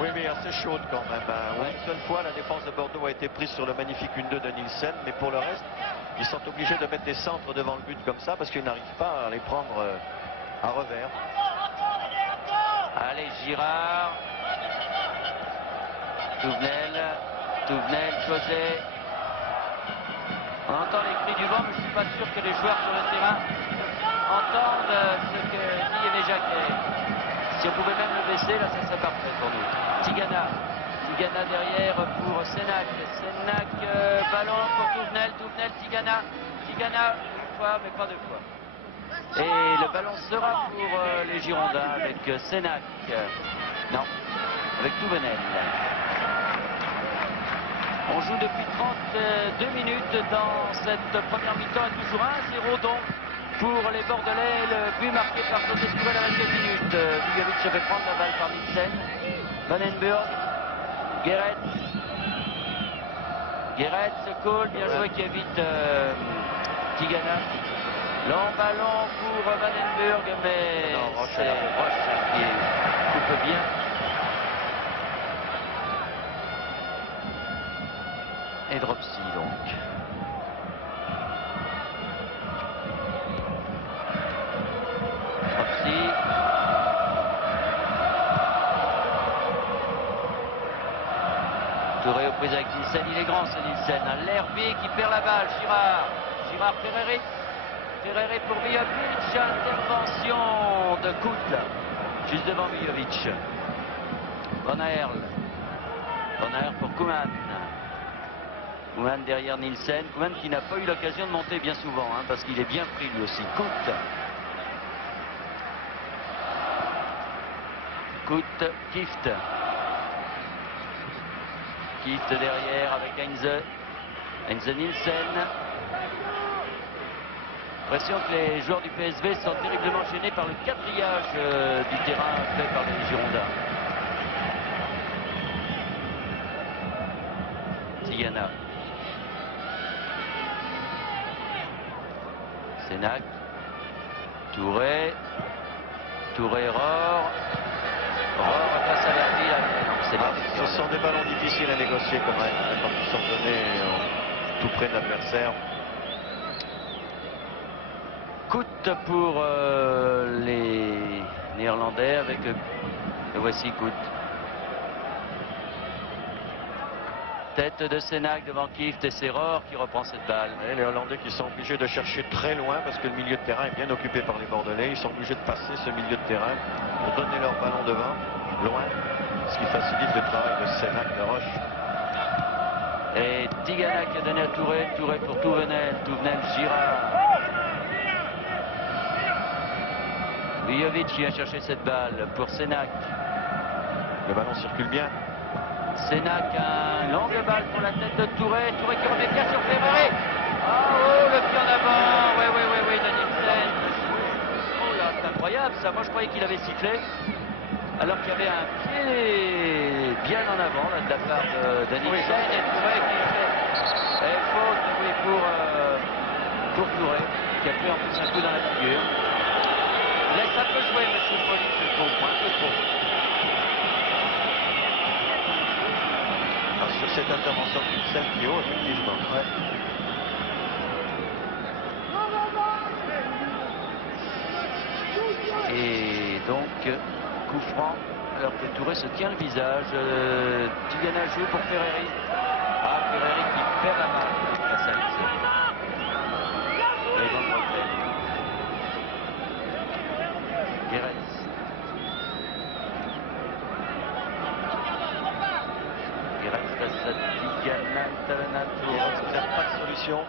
Oui, mais assez chaude quand même. Une seule fois, la défense de Bordeaux a été prise sur le magnifique 1-2 de Nielsen, mais pour le reste, ils sont obligés de mettre des centres devant le but comme ça parce qu'ils n'arrivent pas à les prendre à revers. Allez, Girard. Touvenel, José. On entend les cris du vent, mais je ne suis pas sûr que les joueurs sur le terrain entendent ce que dit Aimé Jacquet. Si on pouvait même le baisser, là, ça serait parfait pour nous. Tigana derrière pour Sénac. Sénac, ballon pour Touvenel, Tigana. Tigana, une fois, mais pas deux fois. Et le ballon sera pour les Girondins avec Sénac. Non, avec Touvenel. On joue depuis 32 minutes dans cette première mi-temps et toujours 1-0 donc pour les Bordelais. Le but marqué par Sotescu à la 20e minute. Vujovic se fait prendre la balle par Nielsen. Vandenburg, Guéret, Kohl, bien joué qui évite Tigana. Long ballon pour Vandenburg, mais c'est Roche qui coupe bien. Et Dropsy donc. Dropsy. Touré aux prises avec Nielsen, il est grand ce Nielsen. Lerby qui perd la balle, Girard, Ferreri pour Vujovic, intervention de Kout, juste devant Vujovic. Van Aerle pour Kuman. Kuman derrière Nielsen. Kuman qui n'a pas eu l'occasion de monter bien souvent, parce qu'il est bien pris lui aussi. Kout, Kieft. Kieft derrière avec Heinze Nielsen. L'impression que les joueurs du PSV sont terriblement gênés par le quadrillage du terrain fait par les Girondins. Tigana. Sénac. Touré, Rohr face à Lerby. Ce sont des ballons difficiles à négocier quand même, quand ils sont donnés tout près de l'adversaire. Kout pour les Néerlandais avec et voici Kout. Tête de Sénac devant Kieft et c'est Rohr qui reprend cette balle. Et les Hollandais qui sont obligés de chercher très loin parce que le milieu de terrain est bien occupé par les Bordelais. Ils sont obligés de passer ce milieu de terrain pour donner leur ballon devant, loin, ce qui facilite le travail de Sénac, de Roche. Et Tigana qui a donné à Touré, Touré pour Touvenel, Touvenel Girard. Vujovic qui a cherché cette balle pour Sénac. Le ballon circule bien. Sénac, une longue balle pour la tête de Touré, Touré qui remet bien sur Ferrari. Ah oh, le pied en avant, oui, Danielsen. Oh là, c'est incroyable ça, moi je croyais qu'il avait sifflé. Alors qu'il y avait un pied bien en avant là, de la part de Danielsen et Touré qui fait faute pour Touré, qui a pris en plus un coup dans la figure. Laisse un peu jouer monsieur Poli, je trouve, un peu trop. Alors, sur cette intervention d'une scène qui est haut, effectivement. Ouais. Et donc, coup franc, alors que Touré se tient le visage. Tigana joue pour Ferreri. Ah, Ferreri qui perd la balle face à Heinze. Et dans le retrait. Guéretz. Guéretz face à Tigana, Talanato. Pas de solution.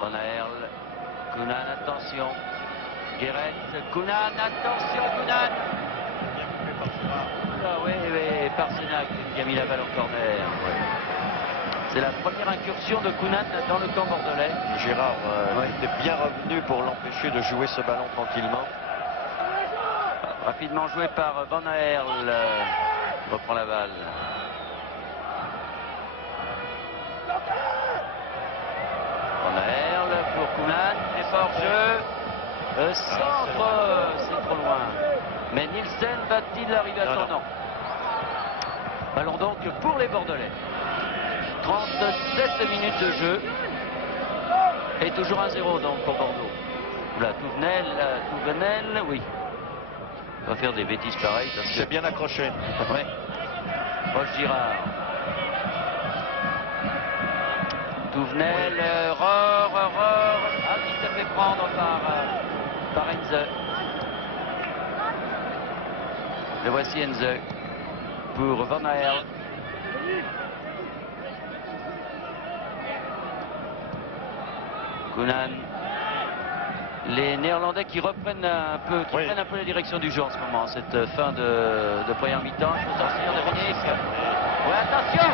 Van Aerle. Kunan, attention. Guéretz, Kunan, attention Kunan. Ah oui, par Sénac qui a mis la balle en corner. Ouais. C'est la première incursion de Kunan dans le camp bordelais. Gérard était bien revenu pour l'empêcher de jouer ce ballon tranquillement. Rapidement joué par Van Aerle. Reprend la balle. Van Aerle pour Kunan. Effort jeu. Centre, c'est trop loin. Mais Nielsen va-t-il arriver à temps? Non. Ballon donc pour les Bordelais. 37 minutes de jeu. Et toujours 1-0 donc pour Bordeaux. Là, Touvenel, oui. On va faire des bêtises pareilles. C'est bien accroché. Oui. Roche Girard. Touvenel, qui s'est fait prendre par Heinze. Le voici Heinze pour Van Aerle. Kunan. Les Néerlandais qui reprennent un peu, prennent un peu la direction du jeu en ce moment, cette fin de première mi-temps. Je vous en souviens de Vinicius. Ouais, attention.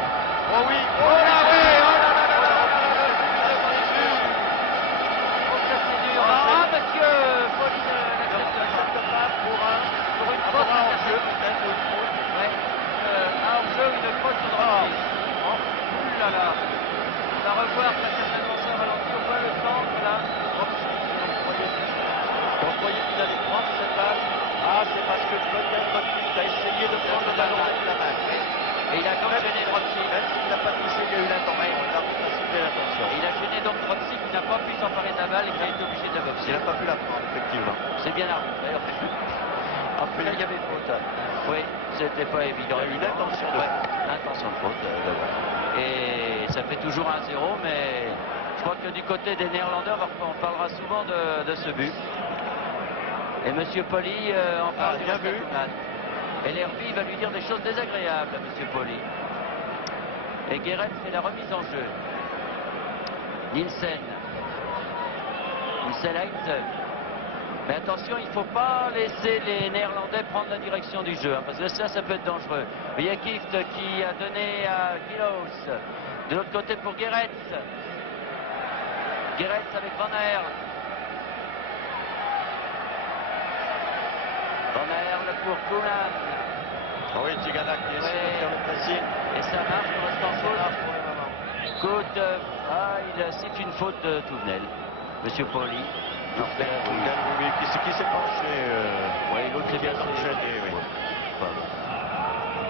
Oh oui. Oh là, oui. Oh là là là là. Oh, ça c'est dur. Ah, monsieur Poli n'accepte pas pour une faute. Un hors-jeu, peut-être, ou une faute. Ouais. Un hors-jeu, une faute sur Dropsy. Oh là là. On va revoir très certainement ça, Valentin. On voit le centre là. Vous croyez qu'il allait prendre cette balle? Ah, c'est parce que peut-être qu'il a essayé de prendre le ballon avec la main. Et il a donc gêné Dropsy. Même s'il n'a pas touché, il y a eu l'intention. On a ciblé l'intention. Il a gêné donc Dropsy qui n'a pas pu s'emparer de la balle et qui a été obligé de la boxer. Il n'a pas pu la prendre, effectivement. C'est bien arbitré. Après, là, il y avait faute. Oui, c'était pas évident. Il y a eu l'intention de faute. L'intention de faute. Et ça fait toujours 1-0, mais je crois que du côté des Néerlandais, on parlera souvent de ce but. Et M. Poli en parle du reste de Kunan. Et l'Herby va lui dire des choses désagréables à M. Poli. Et Guéret fait la remise en jeu. Nielsen. Nielsen Heinze. Mais attention, il ne faut pas laisser les Néerlandais prendre la direction du jeu, hein, parce que ça peut être dangereux. Villakift qui a donné à Kilos. De l'autre côté pour Guéret. Guéret avec Van Aerle. Van Aerle pour Kunan. Ah oui, Tigana qui essaie de faire le pressing. Et ça marche, il reste en faute. Il siffle une faute de Touvenel. Monsieur Poli. Oui, qui s'est penché. Oui, l'autre s'est bien enchaîné. Oui.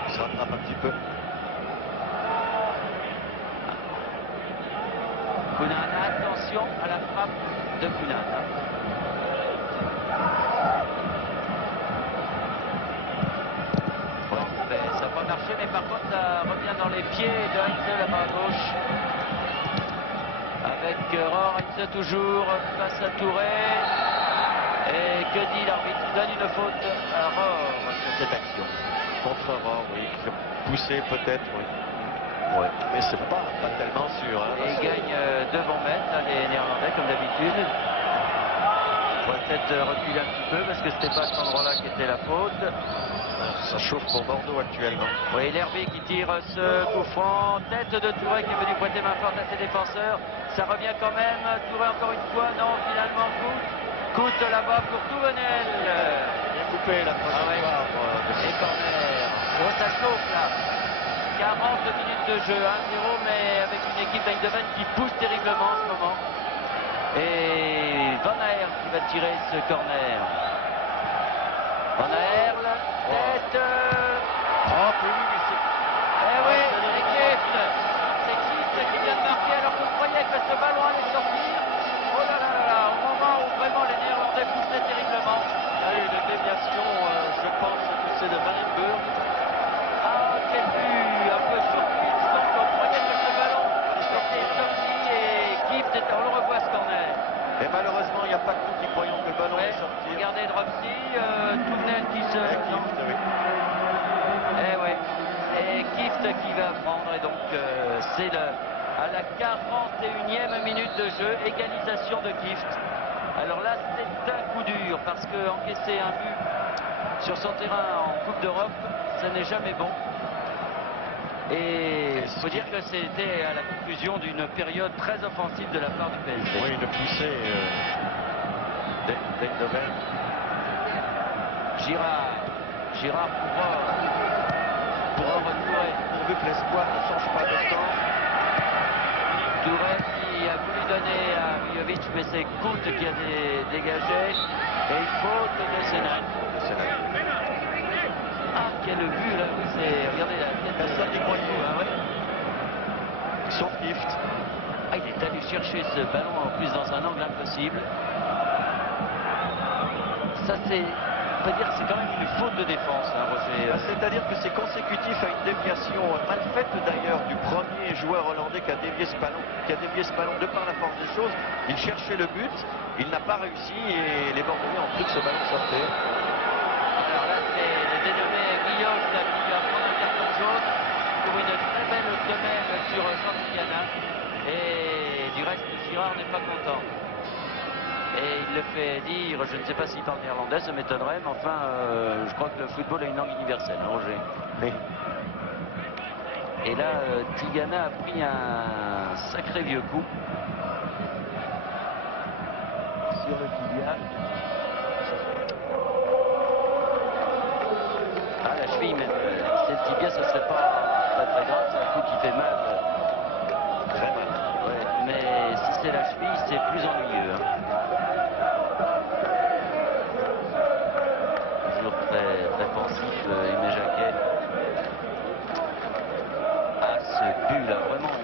Il se rattrape un petit peu. Kunan, attention à la frappe de Kunan. Ça n'a pas marché, mais par contre ça revient dans les pieds de Heinze là-bas à gauche. Avec Rohr, Heinze toujours face à Touré. Et que dit l'arbitre? Il donne une faute à Rohr sur cette action. Contre Rohr, oui. Poussé peut-être, oui. Ouais, mais c'est pas tellement sûr. Hein, Et ils gagnent 2 bons mètres, là, les Néerlandais, comme d'habitude. Il faudrait peut-être reculer un petit peu parce que c'était pas à cet endroit-là qui était la faute. Ça chauffe pour Bordeaux actuellement. Oui, L'Herbier qui tire ce coup franc. Tête de Touré qui est venu pointer main forte à ses défenseurs. Ça revient quand même. Touré encore une fois. Non, finalement, Coute là-bas pour Touvenel. Bien coupé la trajectoire. Et corner. Oh, ça chauffe là. 40 minutes de jeu, 1-0, mais avec une équipe d'Eindhoven qui pousse terriblement en ce moment. Et Van Aerle qui va tirer ce corner. Van Aerle, tête. Oh, oui, mais c'est... Eh oui, c'est Kieft. C'est Kieft qui vient de marquer alors qu'on croyait que ce ballon allait sortir. Oh là là là là, au moment où vraiment les Néerlandais poussaient terriblement. Il y a eu une déviation, je pense que c'est de Van Emburg. Ah, quel but un peu surprise, donc on croyait que ce ballon était sorti et Kieft était, on le revoit ce corner. Et malheureusement, il n'y a pas que nous qui croyons que le ballon Ouais, est sorti. regardez Dropsy, Touvenel qui se... Oui. Eh ouais, et Kieft qui va prendre, et donc c'est à la 41e minute de jeu, égalisation de Kieft. Alors là, c'est un coup dur, parce qu'encaisser un but sur son terrain en Coupe d'Europe, ce n'est jamais bon. Et il faut dire que c'était à la conclusion d'une période très offensive de la part du PSG. Oui, une poussée d'Eindhoven. Girard pour Touré. On veut que l'espoir ne change pas de camp. Touré qui a voulu donner à Mijovic, mais c'est Kout qui a dégagé. Et il faute de Sénat. Ah, quel but là, oui, c'est. Regardez la tête. Personne n'y croyait. Ah ouais. Sauf Kieft. Ah, il est allé chercher ce ballon en plus dans un angle impossible. Ça, on peut dire que c'est quand même une faute de défense, hein, Roger. C'est-à-dire que c'est consécutif à une déviation mal faite d'ailleurs du premier joueur hollandais qui a dévié ce ballon, de par la force des choses. Il cherchait le but, il n'a pas réussi et les Bordelais ont cru que ce ballon sortait. Alors là, c'est le dénommé Guillaume qui va prendre un carton jaune pour une très belle semelle sur Jean-Tigana. Et du reste, Girard n'est pas content. Et il le fait dire, je ne sais pas s'il parle néerlandais, ça m'étonnerait, mais enfin, je crois que le football a une langue universelle, hein, Roger. Oui. Et là, Tigana a pris un sacré vieux coup sur le tibia. Ah, la cheville, mais c'est le tibia, ça serait pas très grave, c'est un coup qui fait mal. Très mal. Ouais, mais si c'est la cheville, c'est plus ennuyeux. Hein. Toujours très pensif, Aimé Jacquet. Ah, ce but là, vraiment,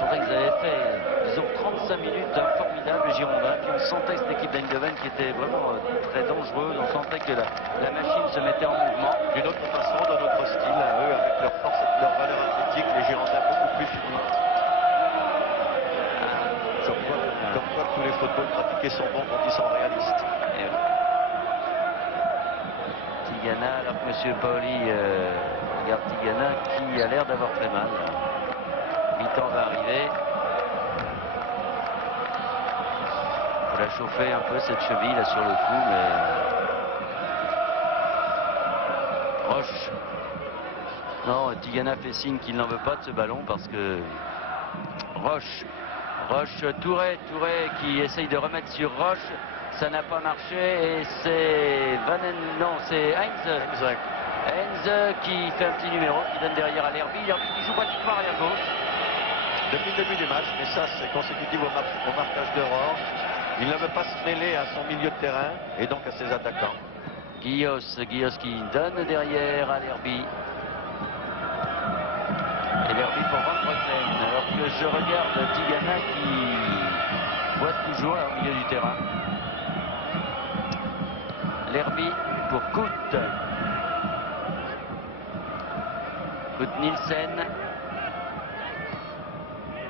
on pensait qu'ils avaient fait, disons, 35 minutes formidables, les Girondins. Puis on sentait que cette équipe d'Eindhoven qui était vraiment très dangereuse. On sentait que la machine se mettait en mouvement. D'une autre façon, d'un autre style, à eux, avec leur force et leur valeur athlétique, les Girondins beaucoup plus unis. Comme quoi tous les footballs pratiqués sont bons quand ils sont réalistes. Et Tigana, alors que M. Paoli regarde Tigana qui a l'air d'avoir très mal. Mi-temps va arriver. Il faut la chauffer un peu cette cheville là sur le coup, mais Roche. Non, Tigana fait signe qu'il n'en veut pas de ce ballon parce que Roche, Touré qui essaye de remettre sur Roche, ça n'a pas marché et c'est c'est Heinz qui fait un petit numéro, qui donne derrière à L'Herbier qui joue pratiquement arrière gauche. Depuis le début du match, mais ça c'est consécutif au marquage de Roche. Il ne veut pas se mêler à son milieu de terrain et donc à ses attaquants. Guillos qui donne derrière à L'Herbier. Et L'Herbier pour Van Breukelen, alors que je regarde Tigana qui voit toujours là, au milieu du terrain. L'Herbier pour Kout. Nielsen.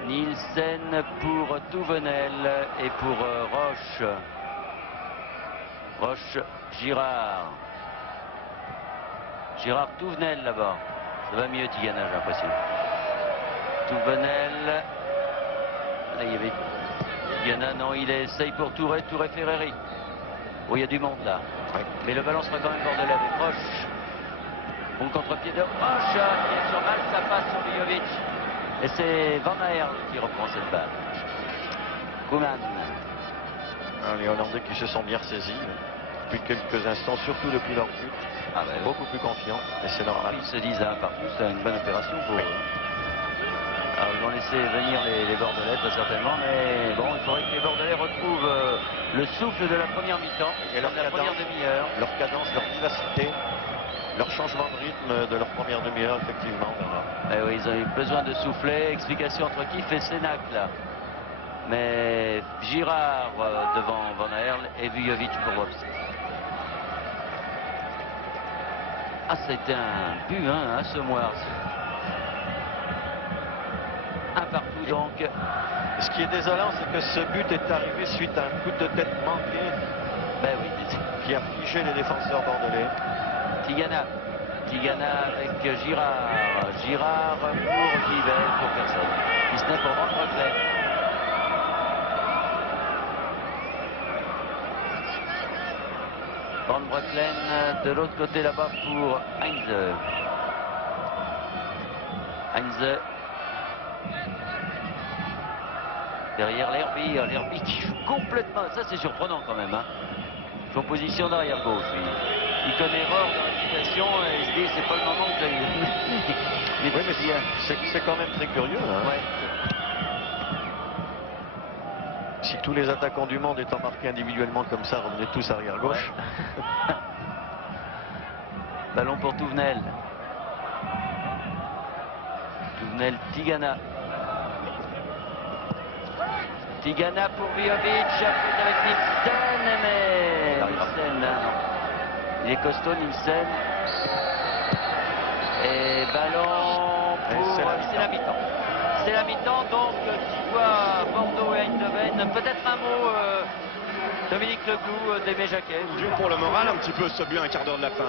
Nielsen pour Touvenel et pour Roche. Girard. Touvenel là-bas. Ça va mieux Tigana, j'ai l'impression. Touvenel. Là, il y avait Tigana, non, il essaye pour Touré Ferreri. Oh, il y a du monde là. Mais le ballon sera quand même bordelais avec Roche. Bon contre-pied de Roche qui est sur mal, ça passe sur Vujovic. Et c'est Van Aerle qui reprend cette balle. Koeman. Les Hollandais qui se sont bien ressaisis depuis quelques instants, surtout depuis leur but. Ah ben, Beaucoup plus confiants, et c'est normal. Ils se disent un partout, c'est une bonne opération pour eux. Alors, ils vont laisser venir les Bordelais, très certainement, mais bon, il faudrait que les Bordelais retrouvent le souffle de la première mi-temps Et leur la première demi-heure. Leur cadence, leur vivacité, leur changement de rythme de leur première demi-heure, effectivement. Eh oui, ils ont eu besoin de souffler. Explication entre Kif et Sénac, là. Mais Girard devant Van Aerle et Vujovic pour Wopst. Ah, c'était un but, hein, à Semoir. Un partout, donc. Ce qui est désolant, c'est que ce but est arrivé suite à un coup de tête manqué. Ben oui, qui a figé les défenseurs bordelais. Tigana avec Girard. Girard pour qui? Pour personne. Si ce n'est pour Van Breukelen. Van Breukelen de l'autre côté là-bas pour Heinze. Heinze. Derrière l'Herbie qui joue complètement. Ça c'est surprenant quand même. Hein. En position d'arrière gauche. Il connaît Rohr dans la situation et il se dit c'est pas le moment que j'aille. Mais c'est quand même très curieux. Hein. Ouais. Si tous les attaquants du monde étant marqués individuellement comme ça, revenaient tous arrière gauche. Ouais. Ballon pour Touvenel. Touvenel, Tigana. Tigana pour Vujovic, après avec Nielsen, mais Nielsen, non. Il est costaud, Nielsen. Et ballon pour... C'est la mi-temps. C'est la mi-temps, donc tu vois Bordeaux et Eindhoven. Peut-être un mot, Dominique Leglou, d'Aimé Jacquet. Dur pour le moral, un petit peu ce but, un quart d'heure de la fin.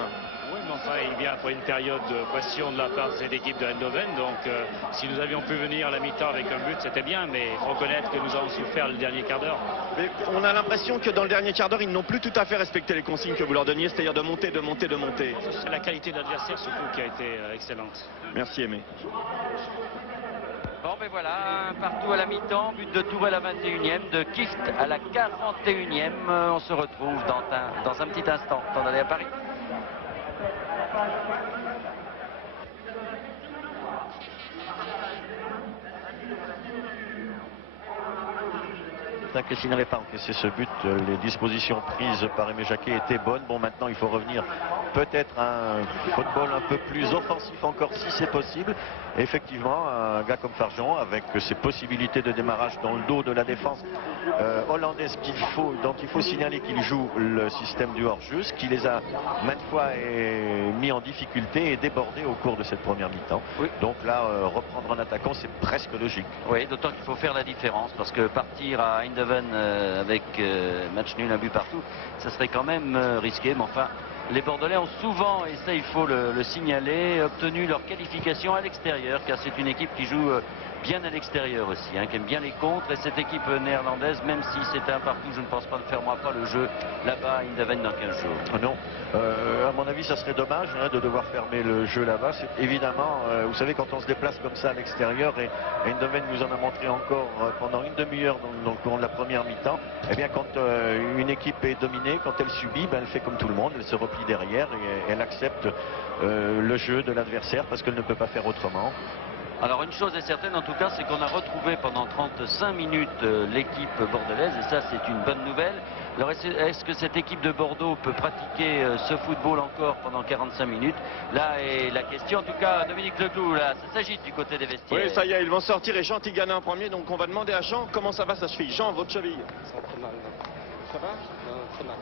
Oui, mais enfin, il vient après une période de pression de la part de cette équipe de Eindhoven. Donc, si nous avions pu venir à la mi-temps avec un but, c'était bien. Mais il faut reconnaître que nous avons souffert le dernier quart d'heure. Mais on a l'impression que dans le dernier quart d'heure, ils n'ont plus tout à fait respecté les consignes que vous leur donniez, c'est-à-dire de monter. C'est la qualité de l'adversaire surtout qui a été excellente. Merci Aimé. Bon, ben voilà, un partout à la mi-temps, but de Touré à la 21e, de Kift à la 41e. On se retrouve dans un petit instant. Temps d'aller à Paris. S'il n'avait pas encaissé ce but, les dispositions prises par Aimé Jacquet étaient bonnes. Bon, maintenant il faut revenir peut-être à un football un peu plus offensif encore si c'est possible. Et effectivement, un gars comme Farjon, avec ses possibilités de démarrage dans le dos de la défense hollandaise dont il faut signaler qu'il joue le système du hors-jeu, ce qui les a maintes fois mis en difficulté et débordé au cours de cette première mi-temps. Oui. Donc là, reprendre un attaquant, c'est presque logique. Oui, d'autant qu'il faut faire la différence, parce que partir à Eindhoven avec match nul, un but partout, ça serait quand même risqué, mais enfin les Bordelais ont souvent, et ça il faut le signaler, obtenu leur qualification à l'extérieur, car c'est une équipe qui joue bien à l'extérieur aussi, hein, qui aime bien les contres, et cette équipe néerlandaise, même si c'était un partout, je ne pense pas ne fermera pas le jeu là-bas à Eindhoven dans 15 jours. Non, à mon avis ça serait dommage de devoir fermer le jeu là-bas. C'est évidemment, vous savez, quand on se déplace comme ça à l'extérieur, et Eindhoven nous en a montré encore pendant une demi-heure dans le courant de la première mi-temps, eh bien quand une équipe est dominée, quand elle subit, elle fait comme tout le monde, elle se replie derrière et elle accepte le jeu de l'adversaire parce qu'elle ne peut pas faire autrement. Alors une chose est certaine en tout cas, c'est qu'on a retrouvé pendant 35 minutes l'équipe bordelaise, et ça c'est une bonne nouvelle. Alors est-ce que cette équipe de Bordeaux peut pratiquer ce football encore pendant 45 minutes? Là est la question. En tout cas, Dominique Leglou, là, ça s'agite du côté des vestiaires. Oui, ça y est, ils vont sortir et Jean Tigana en premier, donc on va demander à Jean comment ça va sa cheville. Jean, votre cheville? Ça va très mal. Ça va? Non, très mal.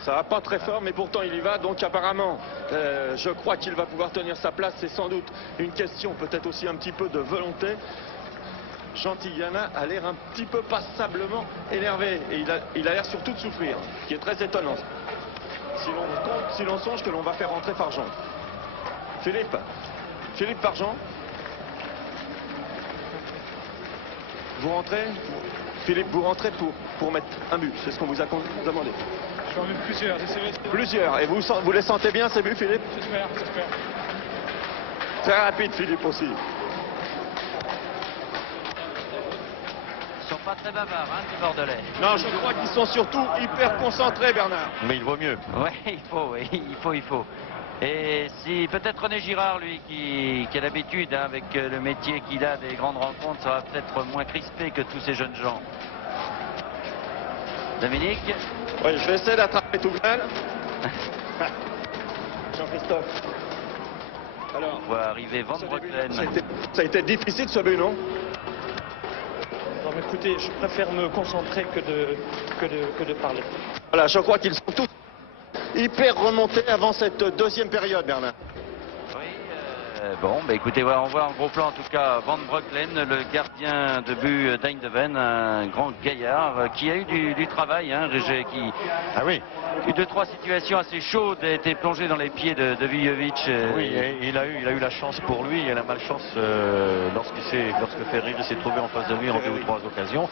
Ça va pas très fort, mais pourtant il y va, donc apparemment je crois qu'il va pouvoir tenir sa place. C'est sans doute une question, peut-être aussi un petit peu de volonté. Jean Tigana a l'air un petit peu passablement énervé, et il a l'air surtout de souffrir, ce qui est très étonnant. Si l'on songe que l'on va faire rentrer Farjon. Philippe Farjon. Vous rentrez, Philippe, vous rentrez pour mettre un but. C'est ce qu'on vous a demandé. Je vais en mettre plusieurs. Plusieurs. Et vous les sentez bien, ces buts, Philippe? J'espère. Très rapide, Philippe, aussi. Ils sont pas très bavards, hein, les Bordelais. Non, je crois qu'ils sont surtout hyper concentrés, Bernard. Mais il vaut mieux. Ouais, il faut. Et si peut-être René Girard, lui, qui a l'habitude, hein, avec le métier qu'il a des grandes rencontres, sera peut-être moins crispé que tous ces jeunes gens. Dominique. Oui, je vais essayer d'attraper Touvenel. Jean-Christophe. Alors, On voit arriver Van Breukelen. ça a été difficile ce but, non? Non, mais écoutez, je préfère me concentrer que de parler. Voilà, je crois qu'ils sont tous hyper remontés avant cette deuxième période, Bernard. Oui, bon, bah écoutez, voilà, on voit en gros plan en tout cas Van Breukelen, le gardien de but d'Eindhoven, un grand gaillard qui a eu du travail, hein, qui a eu 2-3 situations assez chaudes, a été plongé dans les pieds de Vujovic. Oui, et il a eu la chance pour lui et la malchance lorsque Ferreri s'est trouvé en face de lui en 2 ou 3 occasions,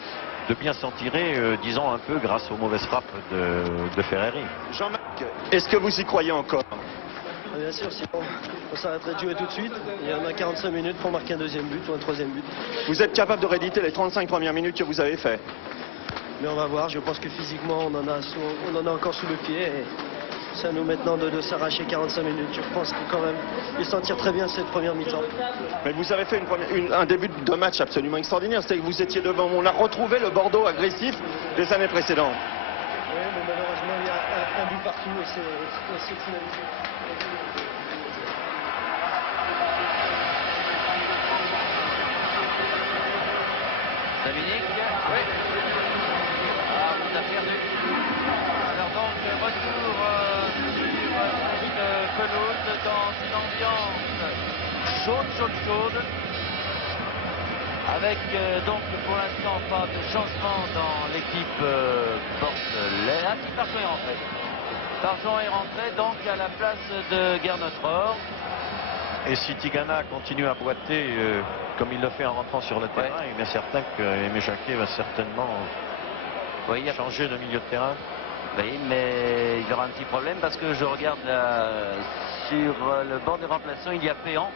de bien s'en tirer, disons un peu grâce aux mauvaises frappes de Ferreri. Jean-Marc, est-ce que vous y croyez encore? Bien sûr, sinon on s'arrêterait de jouer tout de suite. Il y en a 45 minutes pour marquer un deuxième but ou un troisième but. Vous êtes capable de rééditer les 35 premières minutes que vous avez fait? Mais on va voir, je pense que physiquement on en a encore sous le pied. Et c'est à nous maintenant de s'arracher 45 minutes. Je pense que quand même, il s'en tire très bien cette première mi-temps. Mais vous avez fait un début de match absolument extraordinaire. C'était que vous étiez devant. On a retrouvé le Bordeaux agressif des années précédentes. Oui, mais malheureusement il y a un but partout et c'est finalisé. Dominique. Oui. Ah, on a perdu. Alors donc, retour sur une pelouse dans une ambiance chaude. Avec donc pour l'instant pas de changement dans l'équipe Bordelais. Un petit Farjon est rentré. Farjon est rentré donc à la place de Gernot-Rohr. Et si Tigana continue à boiter comme il le fait en rentrant sur le terrain, il est bien certain qu'Aimé Jacquet va certainement changer de milieu de terrain. Oui, mais il y aura un petit problème parce que je regarde sur le banc des remplaçants, il y a Péan.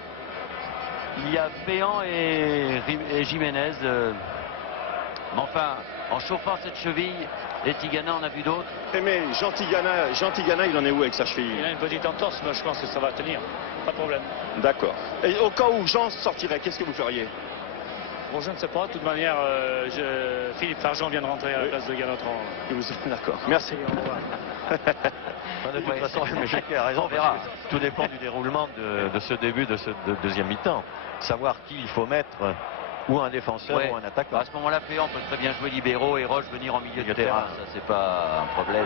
Il y a Péan et Jiménez. Mais enfin, en chauffant cette cheville, et Tigana, on a vu d'autres. Mais Jean Tigana, il en est où avec sa cheville? Il a une petite entorse, mais je pense que ça va tenir. Pas de problème. D'accord. Et au cas où Jean sortirait, qu'est-ce que vous feriez? Bon, je ne sais pas. De toute manière, Philippe Farjon vient de rentrer à la place de Gernot-Rohr. D'accord. Merci. Au revoir. De toute façon, Aimé Jacquet a raison. On verra. Tout dépend du déroulement de ce début de deuxième mi-temps. Savoir qui il faut mettre, ou un défenseur ou un attaquant. À ce moment-là, Péan peut très bien jouer libéraux et Roche venir en milieu de terrain. Ça, c'est pas un problème.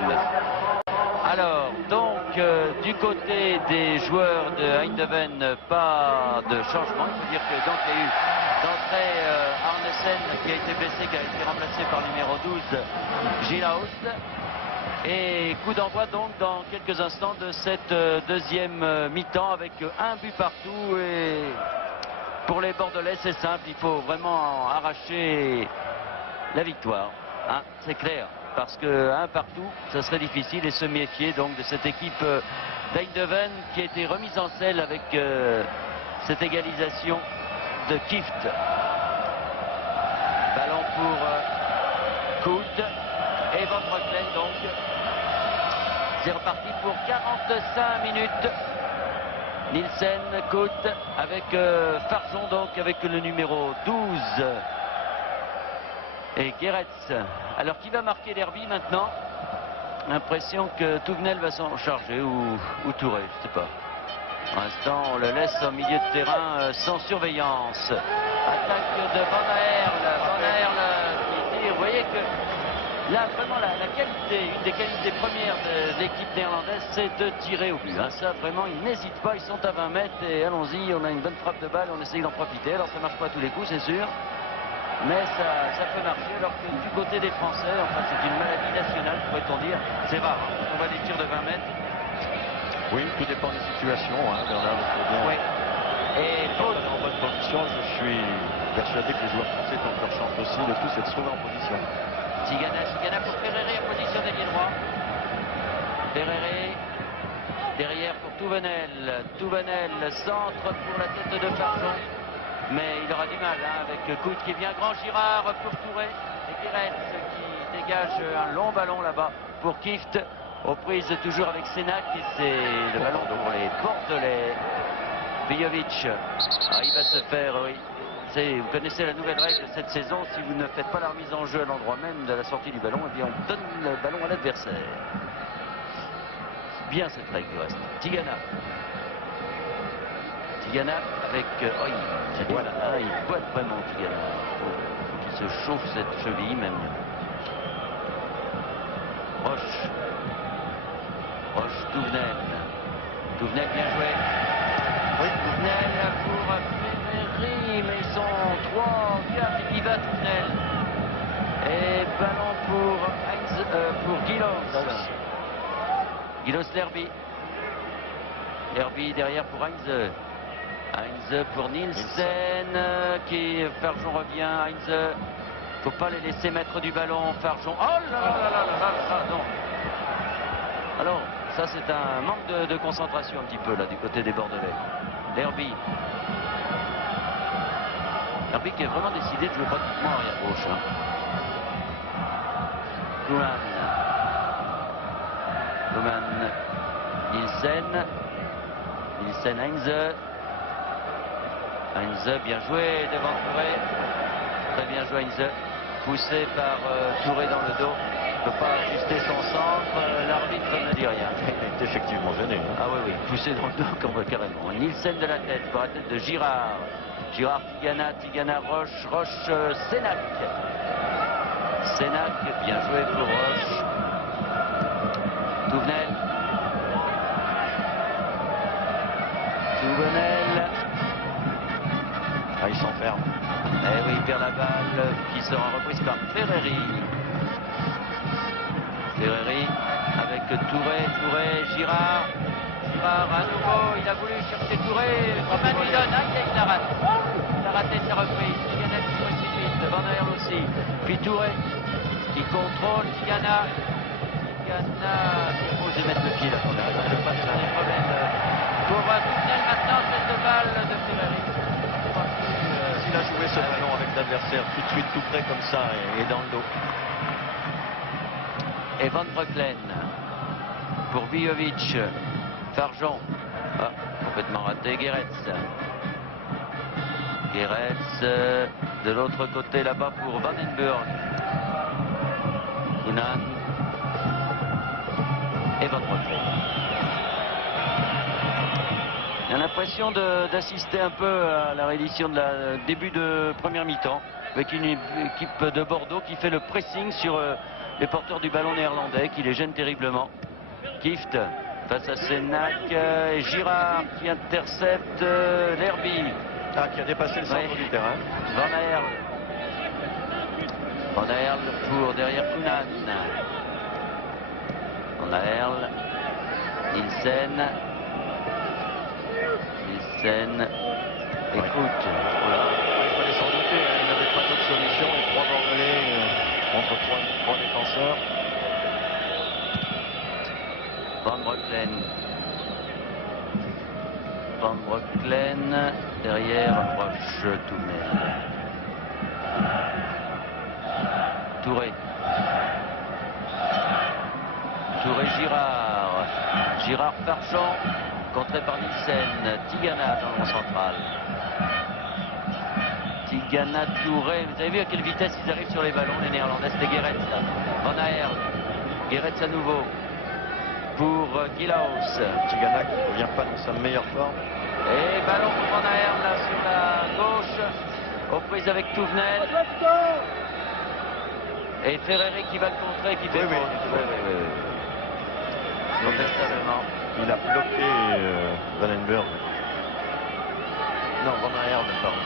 Alors, donc, du côté des joueurs de Eindhoven, pas de changement. Il faut dire que donc il y a eu d'entrée Arnesen qui a été blessé, qui a été remplacé par le numéro 12, Gilaus. Et coup d'envoi donc dans quelques instants de cette deuxième mi-temps avec un but partout. Et pour les Bordelais, c'est simple, il faut vraiment arracher la victoire. Hein, c'est clair, parce qu'un partout, ça serait difficile et se méfier donc de cette équipe d'Eindhoven qui a été remise en selle avec cette égalisation de Kift. Ballon pour Kout et Van Breukelen donc. C'est reparti pour 45 minutes. Nielsen, Kout avec Farjon donc avec le numéro 12 et Geretz. Alors qui va marquer Derby maintenant? L'impression que Touvenel va s'en charger ou Touré, je sais pas. Pour l'instant, on le laisse au milieu de terrain sans surveillance. Attaque de Van Aerle qui tire. Vous voyez que là, vraiment, la qualité, une des qualités premières de l'équipe néerlandaise, c'est de tirer au but. Hein. Ça, vraiment, ils n'hésitent pas. Ils sont à 20 mètres et allons-y, on a une bonne frappe de balle, on essaye d'en profiter. Alors, ça ne marche pas à tous les coups, c'est sûr. Mais ça peut marcher, alors que du côté des Français, enfin, c'est une maladie nationale, pourrait-on dire. C'est rare, hein. On voit des tirs de 20 mètres. Oui, tout dépend des situations, hein, Bernard. Oui. Et faute. En bonne position, je suis persuadé que les joueurs français ont leur chance aussi. Le tout, c'est de se trouver en position. Tigana pour Ferreri en position d'ailier droit. Ferreri derrière pour Touvenel. Touvenel centre pour la tête de Farjon. Mais il aura du mal avec Cout qui vient. Grand Girard pour Touré. Et Guéret qui dégage un long ballon là-bas pour Kift. Aux prises toujours avec Sénac. Et c'est le ballon pour les Bordelais. Bijovic. Il va se faire, oui. Vous connaissez la nouvelle règle cette saison, si vous ne faites pas la remise en jeu à l'endroit même de la sortie du ballon, eh bien on donne le ballon à l'adversaire. C'est bien cette règle du reste. Tigana avec... voilà, il boite vraiment Tigana. Il se chauffe cette cheville même. Roche, Touvenel. Touvenel bien joué. Oui. Touvenel pour Ferreri, mais ils sont 3, 4, il va Touvenel. Et ballon pour Gilos. Gilos Lerby. Lerby derrière pour Heinze. Heinze pour Nielsen. Farjon revient. Heinze. Faut pas les laisser mettre du ballon. Farjon. Oh là là là là là là, non. Alors, ça c'est un manque de concentration un petit peu là du côté des Bordelais. Lerby. Lerby qui a vraiment décidé de jouer pratiquement arrière gauche. Kuman. Nielsen, Heinze. Heinze, bien joué devant Touré. Très bien joué Heinze. Poussé par Touré dans le dos. Il ne peut pas ajuster son centre. L'arbitre ne dit rien. Il est effectivement gêné. Ah oui, poussé dans le dos carrément. Nielsen de la tête, pour la tête de Girard. Girard, Tigana, Roche, Sénac. Sénac, bien joué pour Roche. Touvenel. Il s'enferme. Eh oui, il perd la balle qui sera reprise par Ferreri. Ferreri avec Touré, Girard. Girard à nouveau, il a voulu chercher Touré. Romain lui donne, il la rate. Il a raté sa reprise. Tigana qui se précipite, Van Aerle aussi. Puis Touré qui contrôle Tigana. Qui est osé mettre le pied là. On n'arrive pas à des problèmes. Pour Touvenel maintenant, cette balle de Ferreri. Il a joué ce ballon avec l'adversaire tout de suite tout près comme ça et dans le dos. Et Van Breukelen pour Bijovic. Farjon. Complètement raté. Guéretz de l'autre côté là-bas pour Vandenburg. Kunan et Van Breukelen. On a l'impression d'assister un peu à la réédition de la début de première mi-temps avec une équipe de Bordeaux qui fait le pressing sur les porteurs du ballon néerlandais qui les gênent terriblement. Kift face à Sénac et Girard qui intercepte Lerby. Qui a dépassé le centre du terrain. Van Aerle pour derrière Kunan. Van Aerle. Nielsen. Écoute, voilà, il fallait s'en douter, il n'avait pas d'autre solution. Et 3 Bordelais entre 3 défenseurs. Van Breukelen derrière Roche, Touvenel. Touré, Girard, Farjon. Contré par Nielsen, Tigana dans le central. Tigana, Touré. Vous avez vu à quelle vitesse ils arrivent sur les ballons, les Néerlandais. C'était Guéretz. Van Aerle. Guéretz à nouveau. Pour Gilaus. Tigana qui ne revient pas dans sa meilleure forme. Et ballon pour Van Aerle là sur la gauche. Aux prises avec Touvenel. Et Ferreri qui va le contrer, qui fait faute. Oui. Contestablement. Il a bloqué Vandenburg. Non, Van Aerle, pardon.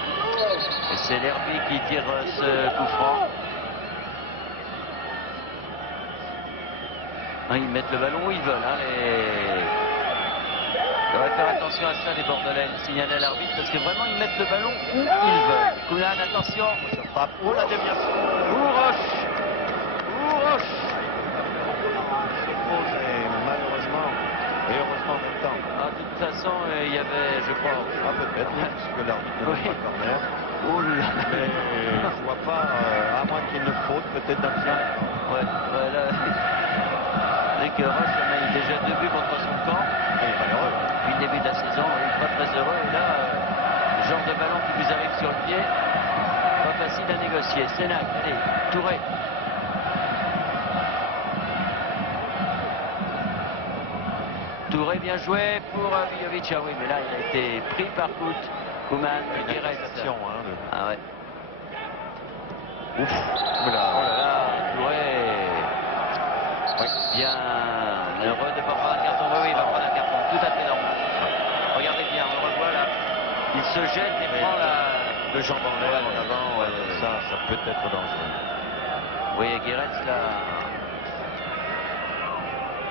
Et c'est Lerby qui tire ce coup franc. Ils mettent le ballon où ils veulent. Il devrait faire attention à ça, les Bordelais, signaler à l'arbitre, parce que vraiment, ils mettent le ballon où ils veulent. Kounan, attention. Oh, la déviation. Roche. Et malheureusement, et heureusement en même temps. Ah, de toute façon, il y avait, je crois... Ah, peut-être, puisque l'arbitre ne Oui. fait pas corner. Oh là. Mais je vois pas, à moins qu'il y ait une faute, peut-être d'un pied. Ouais, là... C'est que Roche a mis déjà 2 buts contre son camp. Il est malheureux. Depuis le début de la saison, il n'est pas très heureux. Et là, le genre de ballon qui vous arrive sur le pied, pas facile à négocier. Sénac, allez, Touré. Touré, bien joué pour Vijovic. Ah oui, mais là, il a été pris par Koeman, Guéret. Ah ouais. Ouf. Oh là là, Touré. Oui. Bien heureux de ne pas prendre un carton. Oui, il va prendre un carton, tout à fait normal. Regardez bien, on le revoit là. Il se jette et prend le jambe en l'air en avant. Ça peut être dangereux. Oui, Guéret là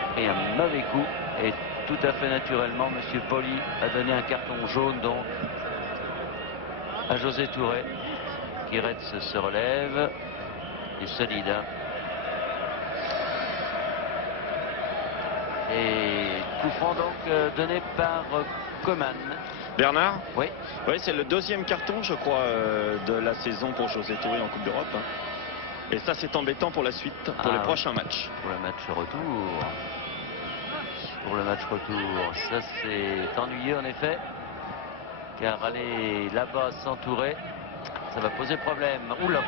a pris un mauvais coup et tout à fait naturellement, M. Poli a donné un carton jaune donc à José Touré. Guéret se relève, il est solide. Hein. Et coup franc donc donné par Koeman. Bernard? Oui. Oui, c'est le 2e carton, je crois, de la saison pour José Touré en Coupe d'Europe. Et ça, c'est embêtant pour la suite, pour les prochains matchs. Pour le match retour. Pour le match retour. Ça, c'est ennuyeux en effet. Car aller là-bas sans Touré, ça va poser problème. Oula.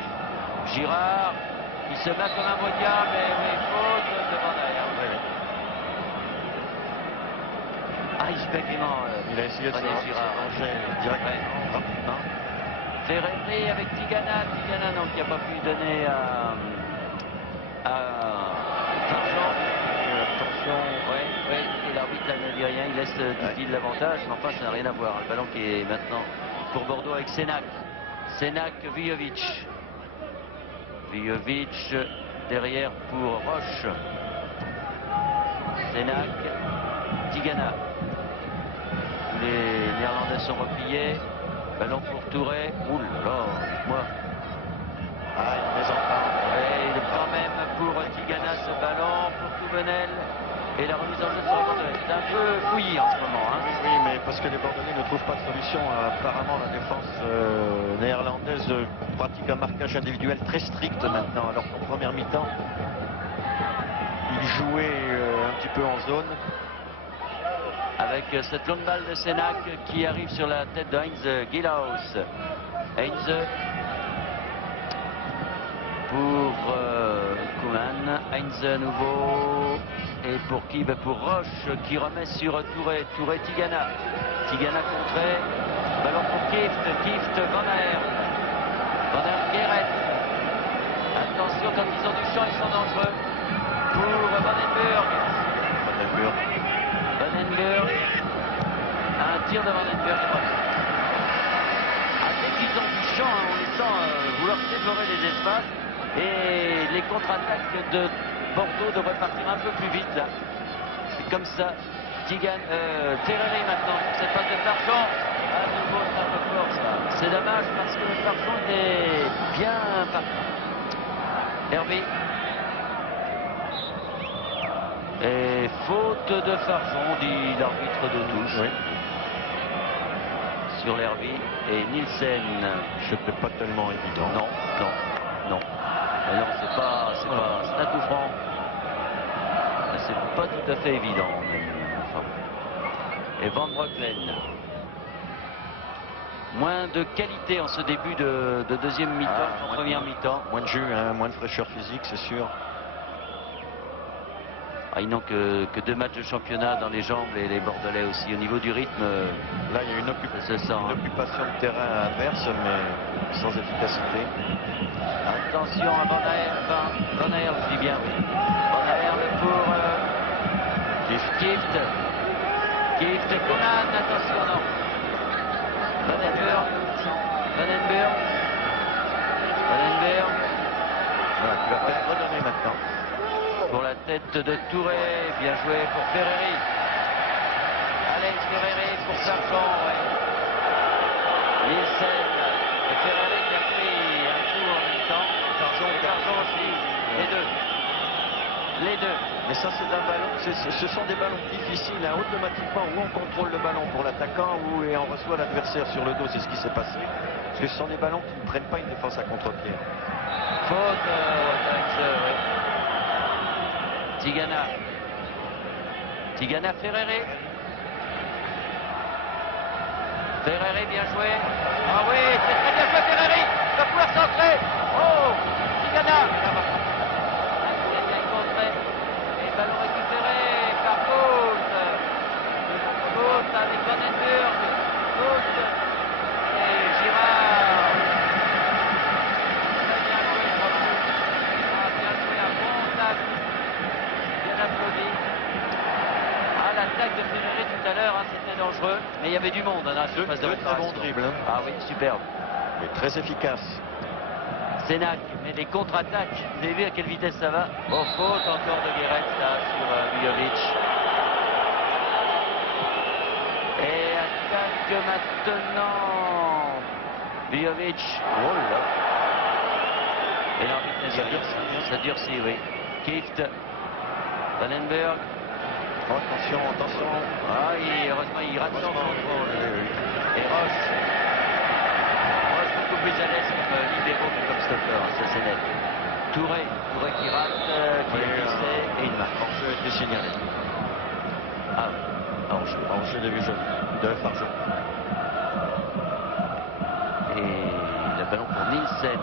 Girard, il se bat comme un modia, mais oui, faute devant derrière. Oui. Ah, il se fait quasiment. Il a essayé de se ranger directement, rapidement. Ferreri avec Tigana. Tigana, donc, qui n'a pas pu donner à Sargent. Attention. Oui, et l'arbitre ne dit rien. Il laisse dit-il l'avantage, mais enfin, ça n'a rien à voir. Le ballon qui est maintenant pour Bordeaux avec Sénac. Sénac, Vijovic. Vijovic derrière pour Roche. Sénac, Tigana. Les Néerlandais sont repliés. Ballon pour Touré. Ouh là là, dites-moi. Ah, une mésentente. Et quand même pour Tigana ce ballon, pour Touvenel. Et la remise en jeu sur Bordelais. C'est un peu fouillis en ce moment. Hein. Oui, mais parce que les Bordelais ne trouvent pas de solution. Apparemment, la défense néerlandaise pratique un marquage individuel très strict maintenant. Alors qu'en première mi-temps, il jouait un petit peu en zone. Avec cette longue balle de Sénac qui arrive sur la tête de Heinz Gillaus. Heinz pour Koeman. Heinz à nouveau. Et pour qui? Pour Roche qui remet sur Touré. Touré, Tigana. Tigana contré. Ballon pour Kieft. Kieft, Van Aert. Van Aert, Guéret. Attention, quand ils ont du champ, ils sont dangereux. Pour Vandenberg. Vandenberg. Un tir de Vandenberg. Dès qu'ils ont du champ, on les sent vouloir dévorer les espaces. Et les contre-attaques de Bordeaux devraient partir un peu plus vite là. C'est comme ça. Terreri maintenant sur cette passe de Farchon. À nouveau, c'est un peu fort ça. C'est dommage parce que Farchon est bien parti. Hervé. Et faute de Farchon, dit l'arbitre de touche. Oui. Sur l'Hervé. Et Nielsen. C'était pas tellement évident. Non. Alors c'est un coup franc. C'est pas tout à fait évident. Enfin. Et Van Breukelen. Moins de qualité en ce début de deuxième mi-temps qu'en première mi-temps. Moins de jus, hein, moins de fraîcheur physique, c'est sûr. Ils n'ont que 2 matchs de championnat dans les jambes et les Bordelais aussi. Au niveau du rythme, là il y a une occupation de terrain adverse, mais sans efficacité. Attention à Van Aert, je dis bien, oui. Van Aert pour Kieft. Kieft, Koeman, attention, non. Vandenberg. Voilà, qui va peut-être redonner maintenant. Pour la tête de Touré, bien joué pour Ferreri. Alex Ferreri pour Sargent, ouais. Nielsen et Ferreri qui a pris un coup en même temps. Sargent aussi, les deux. Les deux. Mais ça, c'est un ballon. Ce sont des ballons difficiles. Hein. Automatiquement, où on contrôle le ballon pour l'attaquant ou et on reçoit l'adversaire sur le dos. C'est ce qui s'est passé. Parce que ce sont des ballons qui ne prennent pas une défense à contre-pied. Faute oui. Tigana Ferreri. Ferreri, bien joué. Ah oui, c'est très bien joué Ferreri. Va pouvoir centrer. Oh, Tigana. Ballon récupéré par Faute. Faute avec Vandenberg. Faute. Et Girard. Très bien joué, bravo. Bien joué, un bon tacle. Bien applaudi. Ah, l'attaque de Ferreri tout à l'heure, hein, c'était dangereux. Mais il y avait du monde dans la surface de Très bon réparation. dribble. Hein. Ah oui, superbe. Mais très efficace. Sénac, mais les contre-attaques, vous avez vu à quelle vitesse ça va? Oh, faute encore de Guéret là sur Vujovic. Et attaque maintenant Vujovic. Oh là. Et l'arbitre n'a dit rien. Ça durcit, oui. Kieft, Vandenberg. Oh, attention, attention. Ah, heureusement, il rate son contrôle. Et Roche. Beaucoup plus à l'aise comme libéraux que comme stopper, ça c'est net. Touré qui rate, qui est blessé et il marque. Hors-jeu a été signalé. Ah oui, Hors-jeu de Vujovic, de Fargeau. et le ballon pour Nielsen.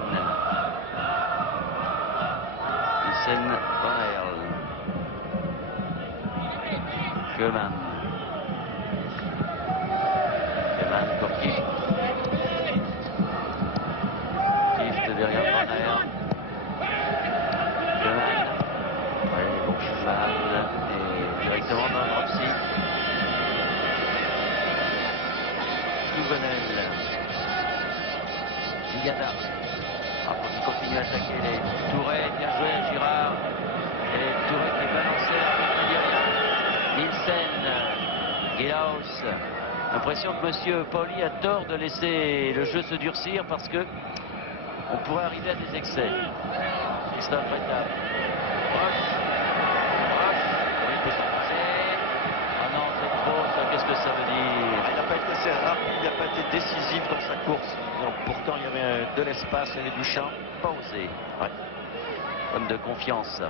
Nielsen, Van Aerl. Schumann pour Kieft. Derrière Van Aerl. Schumann. Schumann et directement dans le drop-six. Touvenel. Tigana. Après il continue à attaquer les Touré, bien joué Girard. Et Touré qui est balancé, l'arbitre ne dit rien. Nielsen. Gilaus. L'impression que M. Pauli a tort de laisser le jeu se durcir parce que on pourrait arriver à des excès. Christophe Bretal. Roche. Oui, il peut s'enfoncer. Ah non, c'est trop, ça, qu'est-ce que ça veut dire? Il n'a pas été assez rapide, il n'a pas été décisif dans sa course. Donc, pourtant, il y avait de l'espace, il y avait du champ. Pas osé. Ouais. Homme de confiance.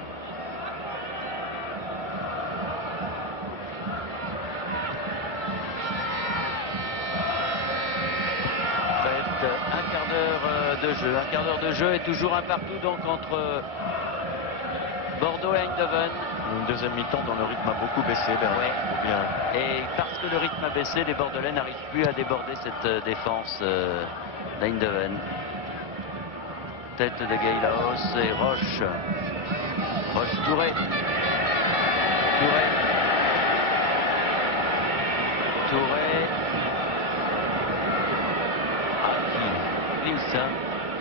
Un quart d'heure de jeu et toujours un partout donc entre Bordeaux et Eindhoven. Une deuxième mi-temps dont le rythme a beaucoup baissé. Ouais. Bien. Et parce que le rythme a baissé, les Bordelais n'arrivent plus à déborder cette défense d'Eindhoven. Tête de Geilaos et Roche. Touré.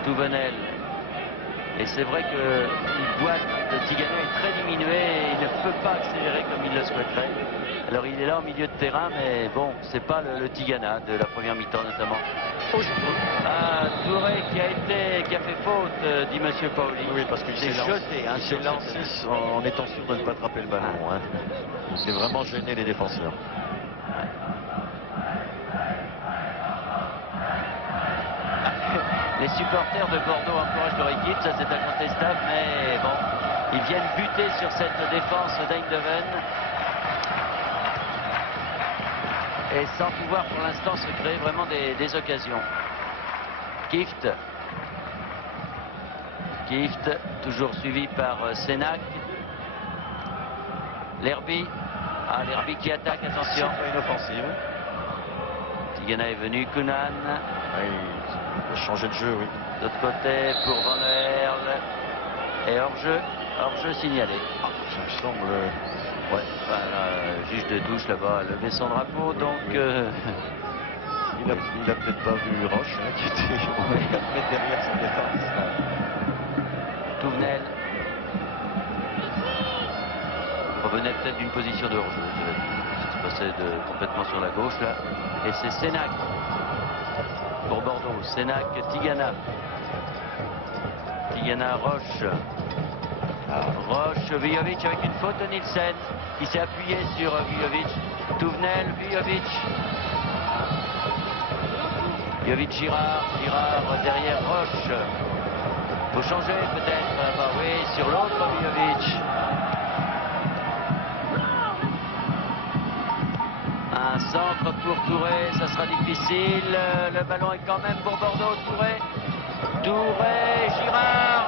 Touvenel. Et c'est vrai que le doigt de Tigana est très diminué et il ne peut pas accélérer comme il le souhaiterait. Alors il est là au milieu de terrain, mais bon, c'est pas le Tigana de la première mi-temps notamment. Ah, Touré qui a fait faute, dit Monsieur Pauli. Oui, parce qu'il s'est jeté. Il s'est lancé en étant sûr de ne pas attraper le ballon. Hein. Il s'est vraiment gêné les défenseurs. Les supporters de Bordeaux encouragent leur équipe, ça c'est incontestable, mais bon, ils viennent buter sur cette défense d'Eindhoven. Et sans pouvoir pour l'instant se créer vraiment des occasions. Kieft, toujours suivi par Sénac. L'Herby. Ah, l'Herby qui attaque, attention. C'est pas une offensive. Tigana est venu, Kunan. Oui, il a changé de jeu, oui. D'autre côté pour Van Aerl. Et hors-jeu signalé. Ah, ça me semble... Ouais, enfin, le juge de touche là-bas a levé son drapeau, donc... Oui. Il a peut-être pas vu Roche, hein, qui était 4 mètres derrière sa défense. Touvenel. Revenait peut-être d'une position de hors-jeu. passé complètement sur la gauche là. Et c'est Sénac pour Bordeaux. Sénac, Tigana. Tigana, Roche. Roche, Vujovic avec une faute de Nielsen qui s'est appuyé sur Vujovic. Touvenel, Vujovic. Vujovic, Girard derrière Roche. Faut changer peut-être, bah oui, sur l'autre Vujovic. Un centre pour Touré, ça sera difficile. Le ballon est quand même pour Bordeaux. Touré, Girard,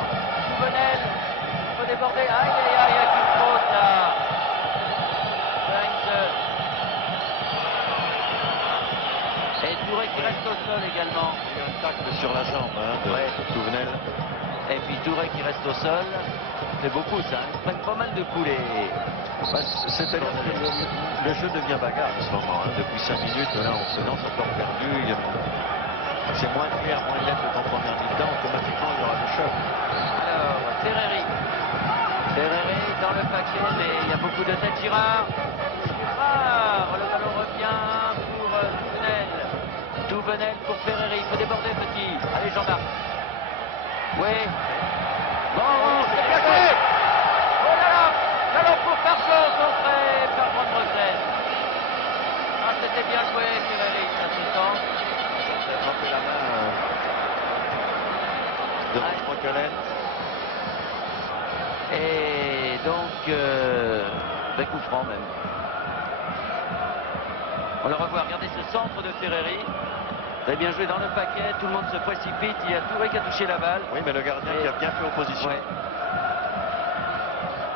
Touvenel. Il faut déborder. Aïe, aïe, aïe, avec une faute là. Et Touré qui reste au sol également. Il y a un tacle sur la jambe de Touvenel. Et puis Touré qui reste au sol. C'est beaucoup ça. Ils prennent pas mal de coups les... C'est-à-dire que le jeu devient bagarre en ce moment. Depuis 5 minutes, là, on se lance encore perdu. C'est moins clair, moins net qu'en première mi-temps. Automatiquement, il y aura des chocs. Alors, Ferreri dans le paquet, mais il y a beaucoup de têtes. Girard, le ballon revient pour Touvenel pour Ferreri. Il faut déborder, petit. Allez, Jean-Marc. Oui. Bon, c'est placé. Oh là là. Alors pour Fargeon, contré par Bretagne. Ah, c'était bien joué, Ferreri, à ce temps. Il a frappé la main de Roquelen. Et donc, coup franc même. On le revoit, regardez ce centre de Ferreri. Très bien joué dans le paquet, tout le monde se précipite, il y a Touré qui a touché la balle. Oui, mais le gardien qui a bien fait opposition. Ouais.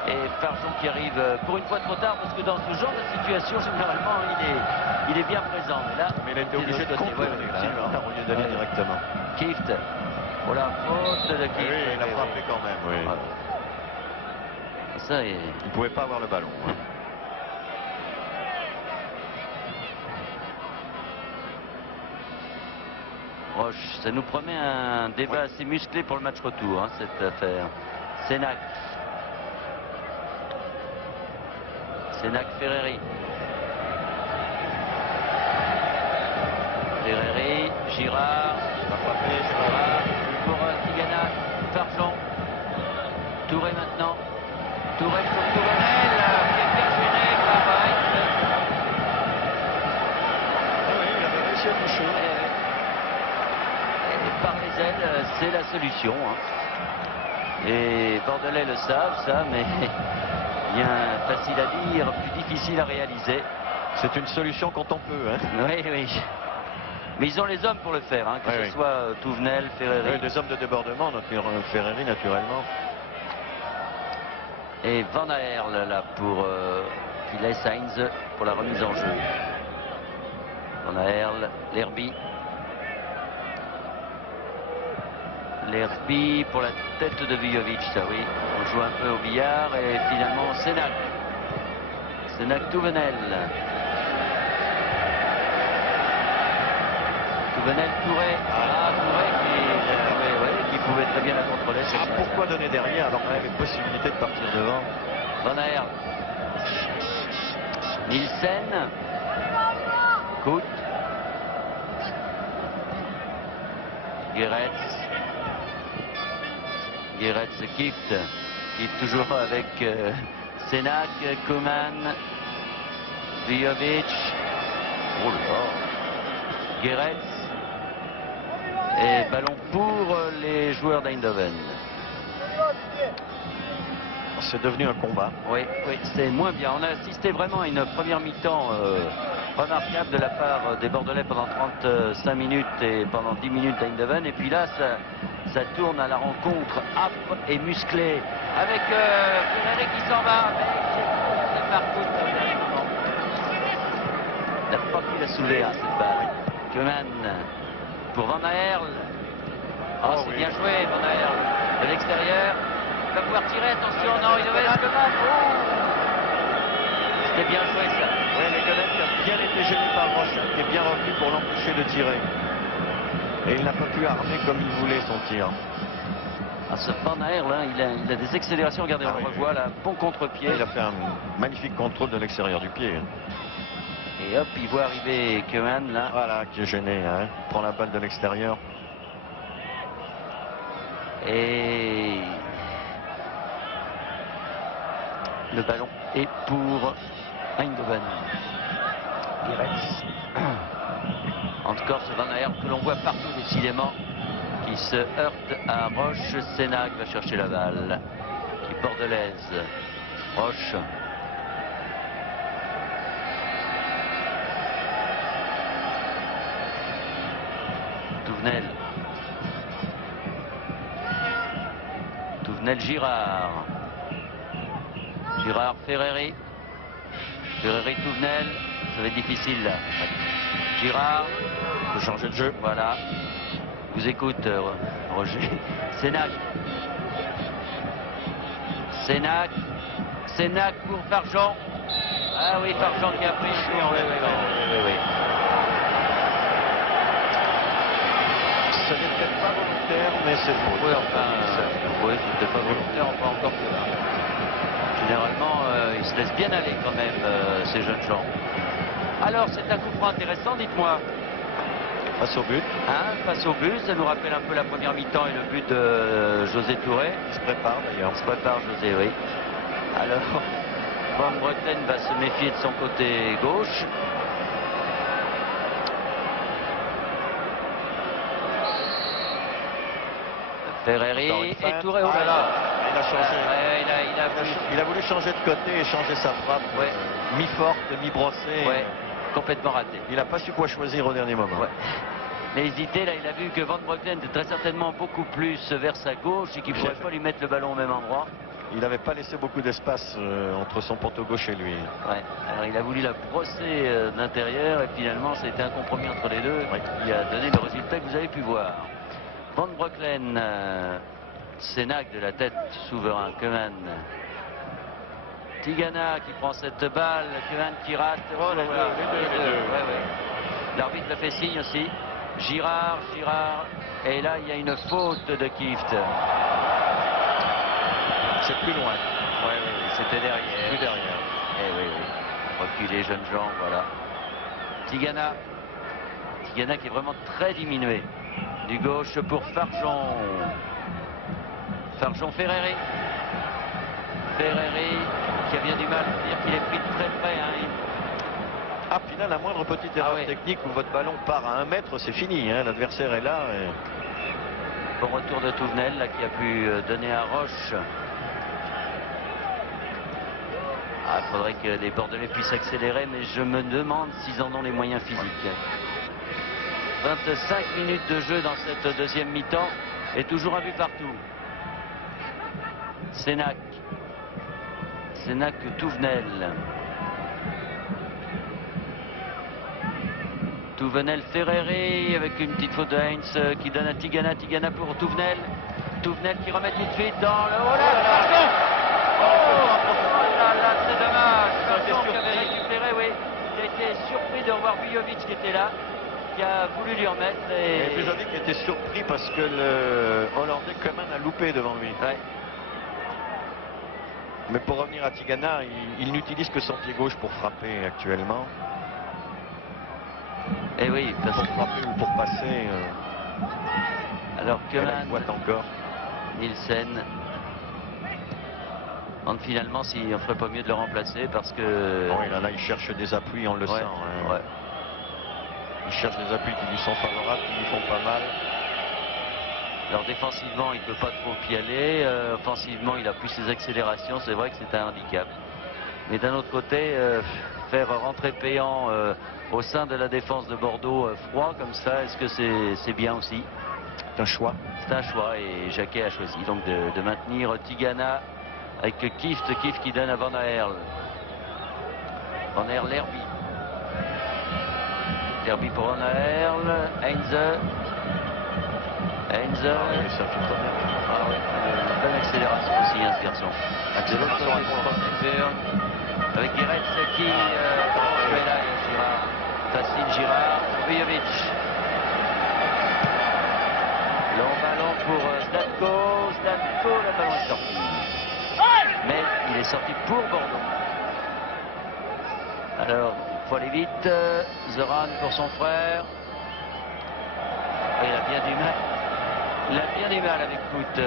Et Fargeon qui arrive pour une fois trop tard, parce que dans ce genre de situation, généralement, il est bien présent. Mais là, il a été obligé de contourner au lieu d'aller directement. Kieft. Oh la faute de Kieft. Oui, il a frappé quand même. Oui. Voilà. Ça, il ne pouvait pas avoir le ballon. Hein. Roche, ça nous promet un débat assez musclé pour le match retour, hein, cette affaire. Sénac. Ferreri. Girard. Girard. Pour Tigana. Fargeon. Touré maintenant. Touré pour Touvenel. Qui est bien gêné par Oui, il avait réussi à toucher. Et par les ailes, c'est la solution. Hein. Et Bordelais le savent, ça, mais bien facile à dire, plus difficile à réaliser. C'est une solution quand on peut. Hein. Oui, oui. Mais ils ont les hommes pour le faire, hein, que ce soit Touvenel, Ferreri. Oui, des hommes de débordement, Ferreri naturellement. Et Van Aerle là pour qui laisse Heinz pour la remise en jeu. Van Aerle, Lerby. Lerby pour la tête de Vujovic, ça oui. On joue un peu au billard et finalement Sénac. Touvenel. Touvenel, Touré. Touré qui pouvait très bien la contrôler. Pourquoi donner derrière alors qu'on avait possibilité de partir devant? Van Aerle. Nielsen. Kout. Geretz, Kieft toujours avec Sénac, Koeman, Vujovic, Geretz et ballon pour les joueurs d'Eindhoven. C'est devenu un combat. Oui, c'est moins bien. On a assisté vraiment à une première mi-temps remarquable de la part des Bordelais pendant 35 minutes et pendant 10 minutes d'Eindhoven. Et puis là, ça tourne à la rencontre âpre et musclée avec Ferreri qui s'en va. Mais c'est par coup au dernier moment. Il n'a pas pu la soulever, hein, cette balle. Koeman pour Van Aerle. Oh, c'est bien joué, Van Aerle. De l'extérieur. Il va pouvoir tirer, attention, non, il devait être Koeman. C'était bien joué ça. Oui, mais Koeman qui a bien été gêné par Roche, qui est bien revenu pour l'empêcher de tirer. Et il n'a pas pu armer comme il voulait son tir. Ah, ce Van Aerle, hein, il a des accélérations, regardez, on le revoit là, bon contre-pied. Il a fait un magnifique contrôle de l'extérieur du pied. Et hop, il voit arriver Koeman là. Voilà, qui est gêné, hein. Il prend la balle de l'extérieur. Et le ballon est pour Eindhoven. Encore ce Van Aert que l'on voit partout décidément, qui se heurte à Roche. Sénac va chercher la balle, qui est bordelaise. Roche. Touvenel. Touvenel, Girard. Girard, Ferreri. Ferreri, Touvenel. Ça va être difficile là. Girard. Il faut changer de jeu. Voilà. Je vous écoute, Roger. Sénac. Sénac. Sénac pour Farjean. Ah oui, Farjean qui a pris le coup. Oui. Ce n'était pas volontaire, mais c'est faux. Oui, enfin, oui, c'était pas volontaire, pas encore que là. Généralement, ils se laissent bien aller quand même, ces jeunes gens. Alors, c'est un coup franc intéressant, dites-moi. Face au but. Hein, face au but, ça nous rappelle un peu la première mi-temps et le but de José Touré. Il se prépare d'ailleurs. Il se prépare, José, oui. Alors, Van Breukelen va se méfier de son côté gauche. Ferreri et Touré, oh là là. Il a changé. Il a voulu changer de côté et changer sa frappe. Ouais. Mi-forte, mi-brossée. Ouais. Complètement raté. Il n'a pas su quoi choisir au dernier moment. Ouais. Il a hésité, là il a vu que Van Breukelen était très certainement beaucoup plus vers sa gauche et qu'il ne pourrait pas lui mettre le ballon au même endroit. Il n'avait pas laissé beaucoup d'espace entre son poteau gauche et lui. Ouais. Alors il a voulu la brosser de l'intérieur et finalement c'était un compromis entre les deux qui a donné le résultat que vous avez pu voir. Van Breukelen, Sénac de la tête, souverain, Koeman. Tigana qui prend cette balle, Koeman qui rate. Oh là là, les deux. Ouais. L'arbitre le fait signe aussi. Girard. Et là, il y a une faute de Kieft. C'est plus loin. Oui, c'était derrière. Plus derrière. Eh oui. Reculer, jeunes gens, voilà. Tigana qui est vraiment très diminué. Du gauche pour Farjean. Ferreri. Ferreri qui a bien du mal à dire qu'il est pris de très près. Hein. Ah, puis là, la moindre petite erreur technique où votre ballon part à 1 mètre, c'est fini. Hein. L'adversaire est là. Bon retour de Touvenel là, qui a pu donner à Roche. Il faudrait que les Bordelais puissent accélérer, mais je me demande s'ils en ont les moyens physiques. 25 minutes de jeu dans cette deuxième mi-temps et toujours un but partout. Sénac, Touvenel. Touvenel, Ferreri avec une petite faute de Heinz qui donne à Tigana. Tigana pour Touvenel. Touvenel qui remet tout de suite dans le... Oh là, c'est dommage. Farjean qui avait récupéré, oui. Il a été surpris de revoir Bujovic qui était là, qui a voulu lui remettre. Et Bujovic était surpris parce que le Hollandais Koeman a loupé devant lui. Ouais. Mais pour revenir à Tigana, il n'utilise que son pied gauche pour frapper actuellement. Et oui, pour frapper ou pour passer. Alors que il voit encore. Nielsen. Donc finalement, s'il ne ferait pas mieux de le remplacer parce que... Bon, là, il cherche des appuis, on le sent. Hein. Ouais. Il cherche des appuis qui lui sont favorables, qui lui font pas mal. Alors défensivement, il ne peut pas trop y aller. Offensivement, il a plus ses accélérations. C'est vrai que c'est un handicap. Mais d'un autre côté, faire rentrer Péan au sein de la défense de Bordeaux froid comme ça, est-ce que c'est bien aussi? C'est un choix. C'est un choix et Jacquet a choisi donc de maintenir Tigana avec Kieft qui donne à Van Aerle. Van Aerle, Lerby. Lerby pour Van Aerle. Heinze. Ça fait très bien. Ah oui, une bonne accélération aussi, hein, ce garçon. Accélération avec Guéret qui jouait là, Girard. Facile Girard, Bujovic. Long ballon pour Zlatko, le ballon est sorti. Mais il est sorti pour Bordeaux. Alors, faut aller vite. Zoran pour son frère. Il a bien du mal. Il a bien du mal avec Kout,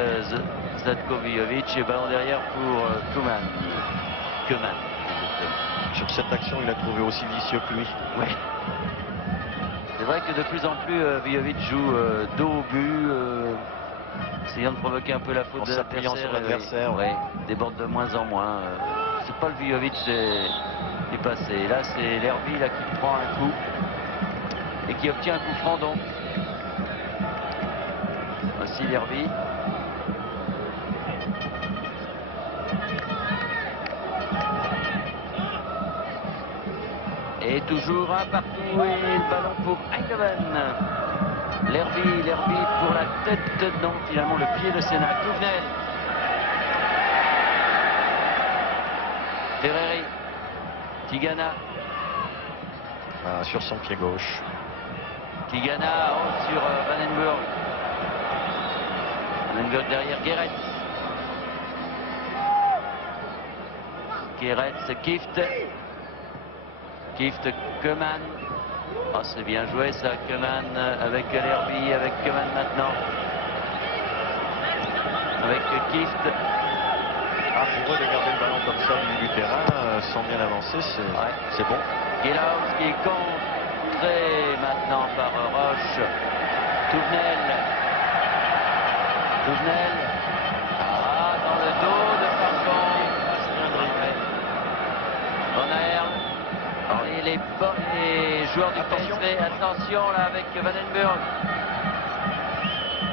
Zlatko Vujovic. Et ballon derrière pour Koeman. Sur cette action, il a trouvé aussi vicieux que lui. Oui. C'est vrai que de plus en plus, Vujovic joue dos au but, essayant de provoquer un peu la faute En de s'appuyant sur l'adversaire. Oui, déborde de moins en moins. C'est pas le Vujovic du passé. Et là, c'est Lerby là, qui prend un coup et qui obtient un coup franc donc. Voici Lerby. Et toujours un partout et le ballon pour Eindhoven. Lerby pour la tête, non, finalement le pied de Sénac. Touvenel. Ferreri. Tigana. Sur son pied gauche. Tigana sur Vandenburg. Vandenburg derrière Guéret. Kift. Koeman. Oh, c'est bien joué ça, Koeman avec Lerby, avec Koeman maintenant. Avec Kift. Pour eux de garder le ballon comme ça au milieu du terrain, sans bien avancer, c'est bon. Gilaus qui est contré maintenant par Roche. Touvenel. Dans le dos de Farfan. Van Aerle. Les joueurs du PSV, attention là avec Vandenburg,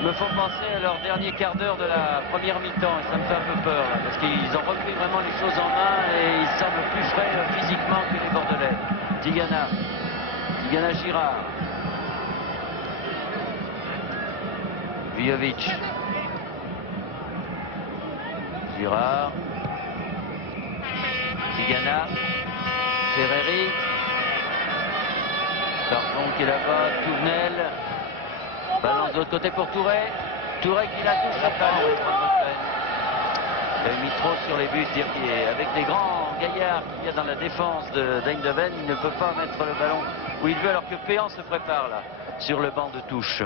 me font penser à leur dernier quart d'heure de la première mi-temps et ça me fait un peu peur là, parce qu'ils ont repris vraiment les choses en main et ils semblent plus frais physiquement que les Bordelais. Tigana Girard. Vujovic. Girard. Tigana. Ferreri. Carton qui est là-bas, Touvenel. Ballon de l'autre côté pour Touré. Touré qui la touche à pas. Il a mis trop sur les buts, dire qu'il est avec des grands gaillards qu'il y a dans la défense d'Eindhoven, il ne peut pas mettre le ballon où il veut alors que Péan se prépare là, sur le banc de touche.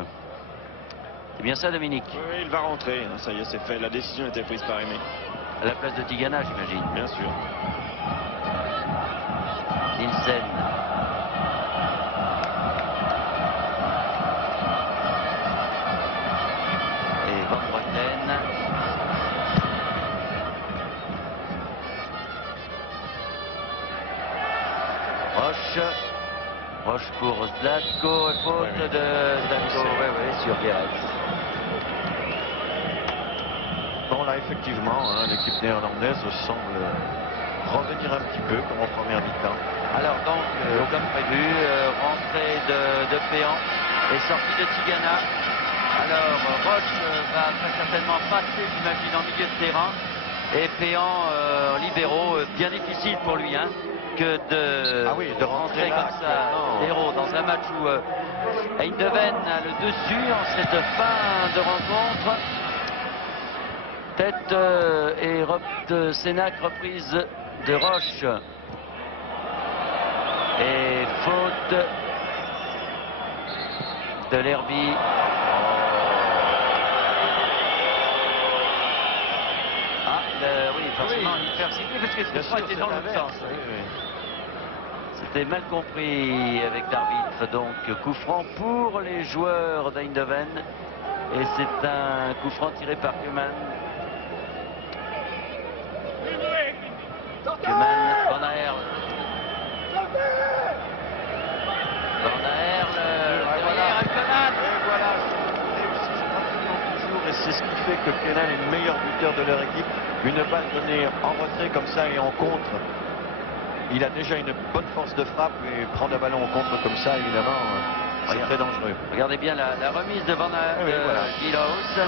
C'est bien ça, Dominique? Oui, il va rentrer, ça y est, c'est fait, la décision était prise par Aimé. À la place de Tigana, j'imagine. Bien sûr. Nielsen. Et Van Breukelen. Roche pour Zlatko et faute de Zlatko. Oui, sur Guéret. Bon, là, effectivement, l'équipe néerlandaise semble revenir un petit peu comme en première mi-temps. Alors donc, comme prévu, rentrée de Péan et sortie de Tigana. Alors Roche va très certainement passer, j'imagine, en milieu de terrain. Et Péan, libéraux, bien difficile pour lui que de rentrer comme ça, héros, dans un match où Eindhoven a le dessus en cette fin de rencontre. Tête et de Sénac, reprise de Roche. Et faute de Lerby. Oui, forcément, il fait siffler parce que ce était dans l'autre sens. C'était mal compris avec l'arbitre. Donc, coup franc pour les joueurs d'Eindhoven. Et c'est un coup franc tiré par Koeman. Van Aerle. Et c'est ce qui fait que Kenan est le meilleur buteur de leur équipe. Une balle donnée en retrait comme ça et en contre. Il a déjà une bonne force de frappe et prendre le ballon en contre comme ça, évidemment, c'est très dangereux. Regardez bien la remise de Van Aerle, Gilaus.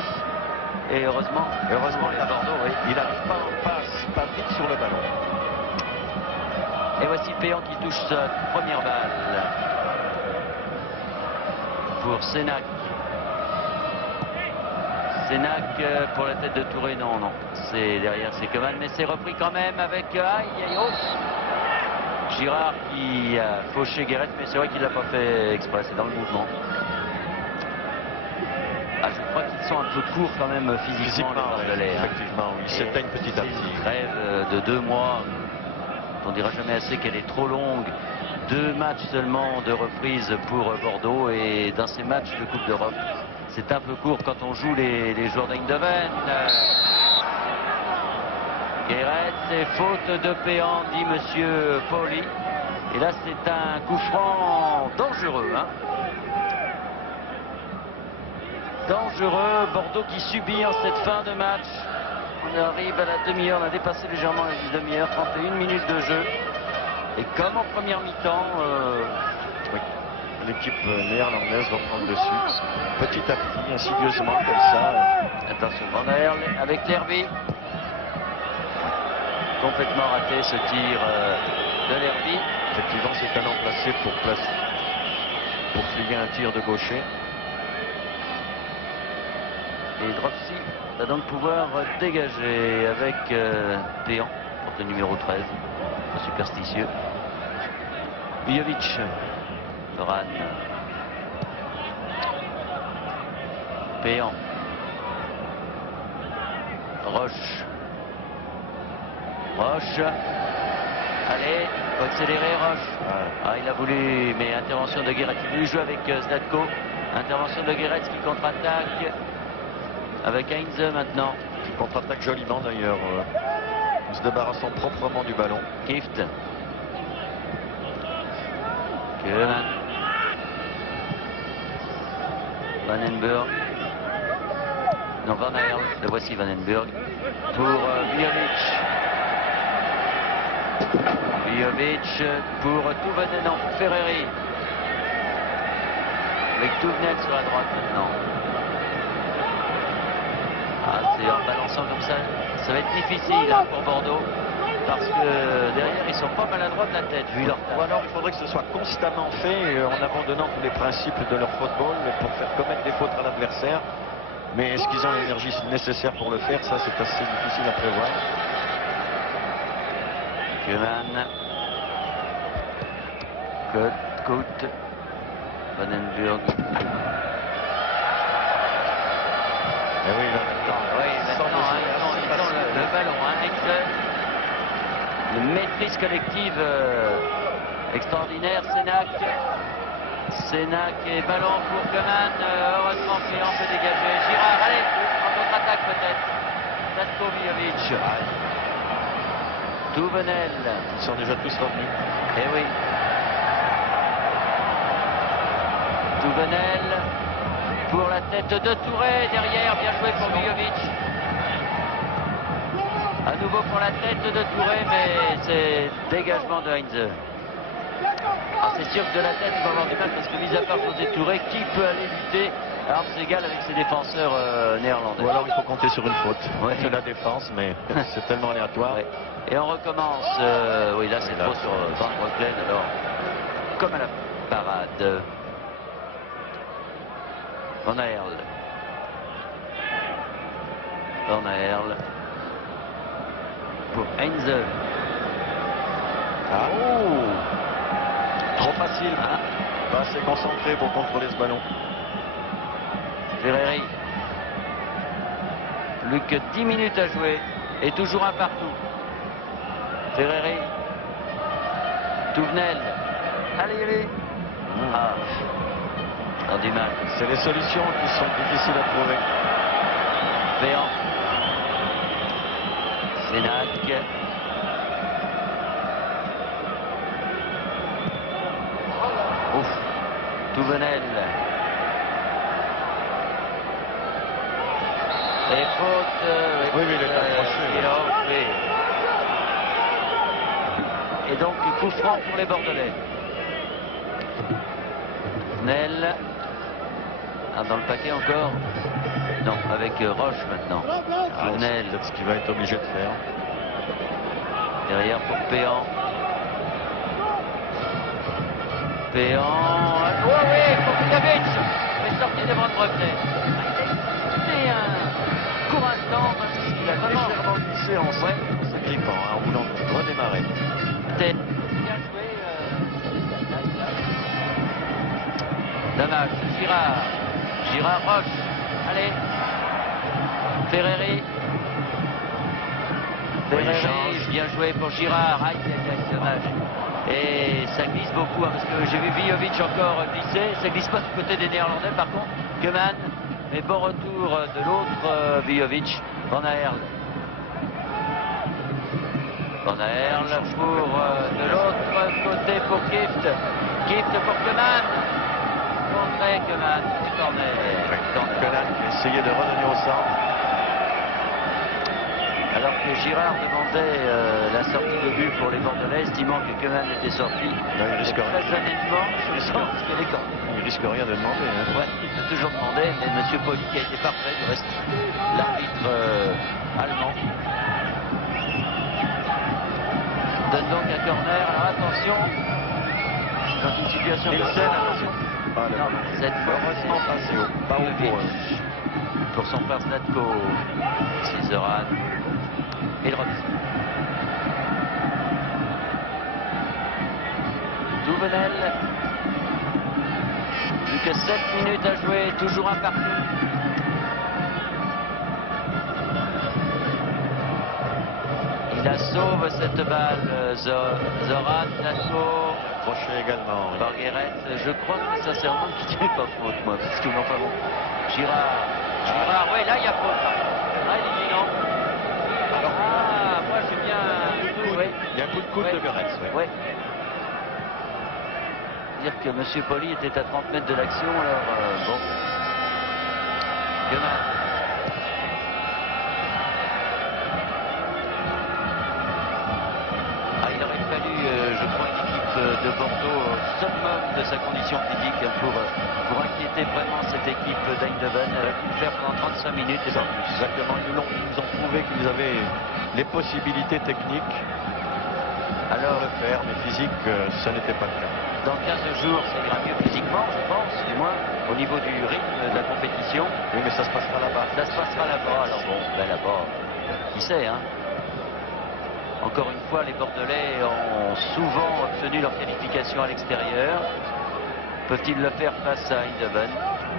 Et heureusement, il a Bordeaux, oui. Il n'arrive pas en passe, pas vite sur le ballon. Et voici Péan qui touche sa première balle. Pour Sénac. Sénac pour la tête de Touré, non. C'est derrière, c'est Koeman, mais c'est repris quand même avec Girard qui a fauché Guéret, mais c'est vrai qu'il ne l'a pas fait exprès, c'est dans le mouvement. Ah, je crois qu'ils sont un peu courts quand même physiquement, les Bordelais. Effectivement, ils s'éteignent petit à petit. Une trêve de 2 mois, on ne dira jamais assez qu'elle est trop longue. 2 matchs seulement de reprise pour Bordeaux, et dans ces matchs de Coupe d'Europe, c'est un peu court quand on joue les joueurs d'Eindhoven. Guéret, c'est faute de Péan, dit monsieur Poli. Et là, c'est un coup franc dangereux. Hein. Dangereux, Bordeaux qui subit en cette fin de match. On arrive à la demi-heure, on a dépassé légèrement la demi-heure, 31 minutes de jeu. Et comme en première mi-temps, oui, l'équipe néerlandaise va prendre le dessus. Petit à petit, insidieusement comme ça. Attention, Van Aerle avec Lerby. Complètement raté ce tir de Lerby. Effectivement, c'est un emplacé pour fliguer un tir de gaucher. Et Dropsy va donc pouvoir dégager avec Péan, porte numéro 13, un superstitieux. Bijovic, Doran, Péan, Roche, allez, faut accélérer Roche. Ah, il a voulu, mais intervention de Guéret, il voulait jouer avec Zlatko, intervention de Guéret qui contre-attaque. Avec Heinze maintenant. Qui contre-attaque joliment d'ailleurs, en se débarrassant proprement du ballon. Kift. Koeman. Vandenberg. Non, Van Aerle. Le voici Vandenberg. Pour Bijovic. Bijovic pour Touvenen, non, pour Ferreri. Avec Touvenel sur la droite maintenant. Ah, c'est en balançant comme ça va être difficile hein, pour Bordeaux, parce que derrière ils sont pas maladroits de la tête vu leur taille. Ou alors il faudrait que ce soit constamment fait en abandonnant tous les principes de leur football pour faire commettre des fautes à l'adversaire. Mais est-ce qu'ils ont l'énergie nécessaire pour le faire? Ça, c'est assez difficile à prévoir. Koeman, Kout, Vandenberg. Et oui, là, maintenant, ils ont le ballon. Heinze. Une maîtrise collective extraordinaire. Sénac et ballon pour Koeman. Heureusement, Péan peut dégager. Girard, allez, en contre-attaque peut-être. Zlatko Bijovic. Touvenel. ils sont déjà tous revenus. Eh oui. Touvenel. Pour la tête de Touré, derrière, bien joué pour Bijovic. À nouveau pour la tête de Touré, mais c'est dégagement de Heinze. Ah, c'est sûr que de la tête, il va avoir du mal, parce que mis à part José Touré, qui peut aller lutter à armes égales avec ses défenseurs néerlandais? Ou alors il faut compter sur une faute. Ouais. C'est la défense, mais c'est tellement aléatoire. Ouais. Et on recommence. Oui, là, c'est trop sur Van Breukelen, alors, comme à la parade. Van Aerle. Van Aerle. Pour Heinze. Ah. Oh. Trop facile. Hein? Pas assez concentré pour contrôler ce ballon. Ferreri. Plus que 10 minutes à jouer. Et toujours un partout. Ferreri. Touvenel. Allez. Ah. Dans du mal. C'est les solutions qui sont difficiles à trouver. Péan. Sénac. Ouf. Touvenel. Et faute. Oui, il est approché. Il a offert. Et donc, coup franc pour les Bordelais. Nel. Ah, dans le paquet encore? Non, avec Roche maintenant. Nel. C'est ce qu'il va être obligé de faire. Derrière pour Péan. Péan. Oh oui, pour Bijovic. Mais sorti de Van Breukelen. C'est un court instant. Il a légèrement glissé en ce grippant, en voulant redémarrer. Bien joué. Dommage. Girard. Girard Roche. Allez. Ferreri. Ferreri, bien joué pour Girard. Aïe, aïe, aïe, dommage. Et ça glisse beaucoup, hein, parce que j'ai vu Vijovic encore glisser. Ça glisse pas du côté des Néerlandais, par contre. Koeman. Mais bon retour de l'autre Vijovic. Van Aerle. Van Aerle pour de l'autre côté pour Kieft. Kieft pour Koeman. Contré Koeman. Corner. Koeman qui essayait de redonner au centre. Alors que Girard demandait la sortie de but pour les Bordelais, estimant que Koeman était sorti. Non, il risque rien. Très honnêtement, je sens qu'il y a des corners. Il risque rien de demander. Hein. Ouais, il peut toujours demander, mais M. Poli qui a été parfait, du reste, l'arbitre allemand. Donne donc un corner, alors attention, dans une situation comme ça, attention. Non, cette fois, heureusement passé haut, pas haut pour eux. Pour son frère Zlatko, c'est Zoran. Et le remise. Douvenel. Plus que 7 minutes à jouer, toujours un partout. Il sauve cette balle, Zoran, Zlatko. Crochet également. Oui. Bargueret, je crois que sincèrement qu'il n'est pas faute, moi, parce que non, pas bon. Girard, oui, là il y a faute. Là il dit non. Alors, moi j'ai bien. Ouais. il y a un coup de coude de Goretz. Oui. Ouais. Dire que M. Poli était à 30 mètres de l'action, alors bon. Koeman. Il aurait fallu, je crois, une équipe de Bordeaux au summum de sa condition physique pour inquiéter vraiment cette équipe d'Eindhoven. Elle a pu le faire pendant 35 minutes et pas plus. Exactement, ils nous ont prouvé qu'ils avaient les possibilités techniques Alors, de le faire, mais physique, ça n'était pas le cas. dans 15 jours, ça ira mieux physiquement, je pense, du moins au niveau du rythme de la compétition. Oui, mais ça se passera là-bas. Ça se passera là-bas. Alors bon, ben là-bas, qui sait, hein. Encore une fois, les Bordelais ont souvent obtenu leur qualification à l'extérieur. Peuvent-ils le faire face à Eindhoven?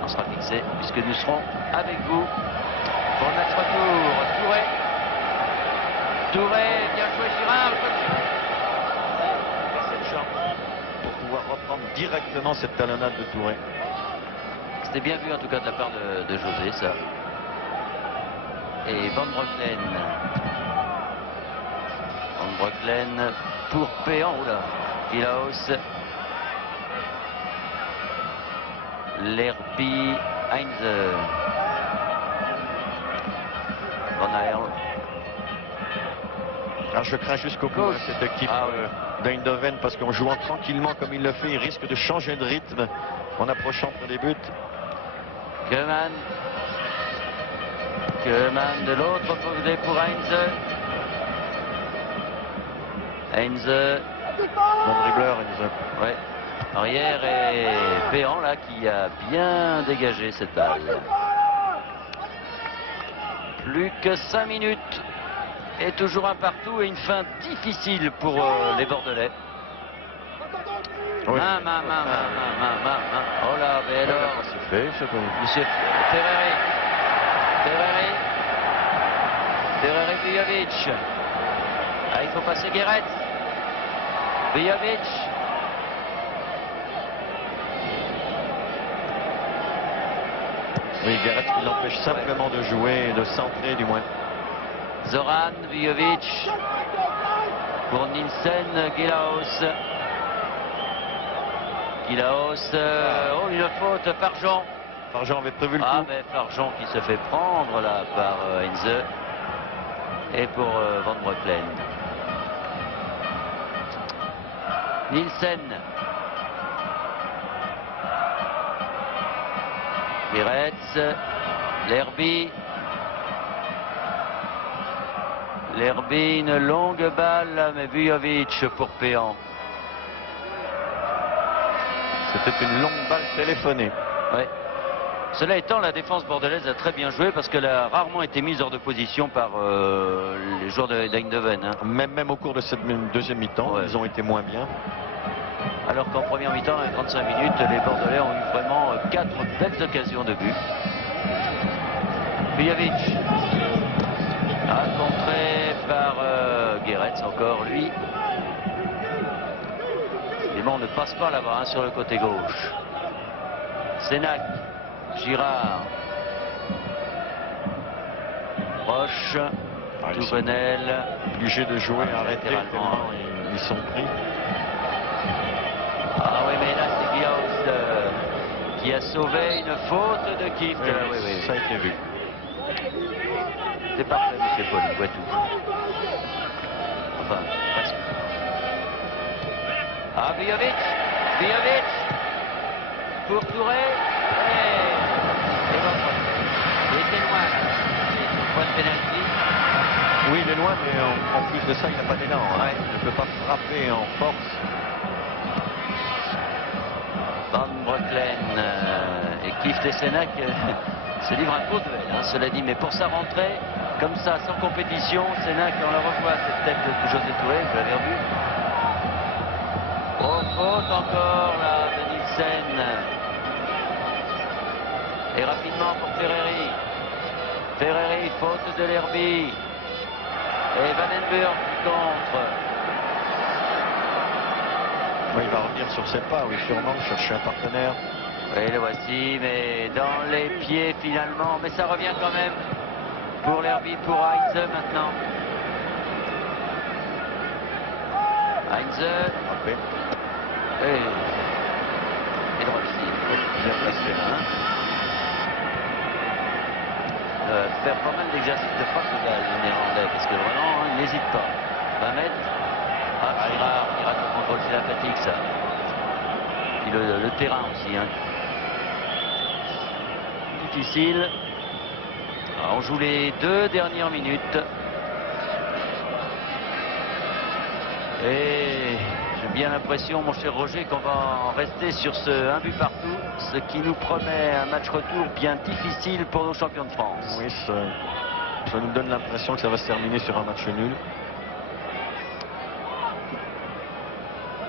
On sera fixé, puisque nous serons avec vous pour le match retour. Touré, bien joué Girard. Cette chance pour pouvoir reprendre directement cette talonnade de Touré. C'était bien vu en tout cas de la part de José, ça. Et Van Breukelen. Van Breukelen pour Péan. Oula. Ilaos. Lerby. Heinze. Van Aerle. Alors je crains jusqu'au bout hein, cette équipe d'Eindhoven parce qu'en jouant tranquillement comme il le fait, il risque de changer de rythme en approchant près des buts. Koeman de l'autre côté pour Heinze. Heinze. Bon dribbleur, Heinze. Ouais. Arrière et Péan là qui a bien dégagé cette balle. Plus que 5 minutes et toujours un partout et une fin difficile pour les Bordelais. Oui. Main. Oh là, mais alors. C'est fait, c'est tout. Monsieur Ferreri Vijovic. Ah, il faut passer Guéret. Vijovic. Oui, Guéret qui l'empêche simplement de jouer et de centrer du moins. Zoran, Vijovic. Pour Nielsen, Gilaos. Oh, une faute, Farjean. Farjean avait prévu le coup. Ah, mais Farjean qui se fait prendre là par Heinze. Et pour Van Breukelen. Nielsen. Giretz. Lerby. Lerby, une longue balle, mais Vijovic pour Péan. C'était une longue balle téléphonée. Oui. Cela étant, la défense bordelaise a très bien joué parce qu'elle a rarement été mise hors de position par les joueurs d'Eindhoven. Hein. Même au cours de cette deuxième mi-temps, ils ont été moins bien. Alors qu'en première mi-temps, à 35 minutes, les Bordelais ont eu vraiment 4 belles occasions de but. Bijovic. Contré par Guéretz, encore lui. On ne passe pas là-bas, hein, sur le côté gauche. Sénac, Girard, Roche, Touvenel. Obligé de jouer, arrêter tellement ils sont pris. Ah oui, mais là c'est Guillaume qui a sauvé une faute de Kift. Oui, ça a été vu. C'est parfait, monsieur Paul, il voit tout. Enfin, presque. Ah, Bijovic pour Touré. Et bon, il était loin là. C'est son point de pénalty. Oui, il est loin, mais en plus de ça, il n'a pas d'élan. Hein. Il ne peut pas frapper en force. Van Breukelen et Kieft et Sénac se livrent un beau duel, hein, cela dit. Mais pour sa rentrée, comme ça, sans compétition, Sénac, on la revoit, cette tête de José Touré, vous l'avez revu. Oh, faute encore là de Nielsen. Et rapidement pour Ferreri. Ferreri, faute de Lerby. Et Vandenburg contre. Oui, il va revenir sur ses pas, oui, sûrement, chercher un partenaire. Et le voici, mais dans les pieds finalement. Mais ça revient quand même pour Lerby, pour Heinze maintenant. Heinze. Et droit de cible. Bien placé. Hein. Faire pas mal d'exercices de frappe de balle, le Néerlandais, parce que vraiment, hein, il n'hésite pas. 20 mètres. Ah, Girard, il rate le contrôle, c'est la fatigue, ça. Puis le terrain aussi. Hein. Difficile. Alors, on joue les 2 dernières minutes. Et j'ai bien l'impression, mon cher Roger, qu'on va en rester sur ce 1 but partout, ce qui nous promet un match retour bien difficile pour nos champions de France. Oui, ça nous donne l'impression que ça va se terminer sur un match nul.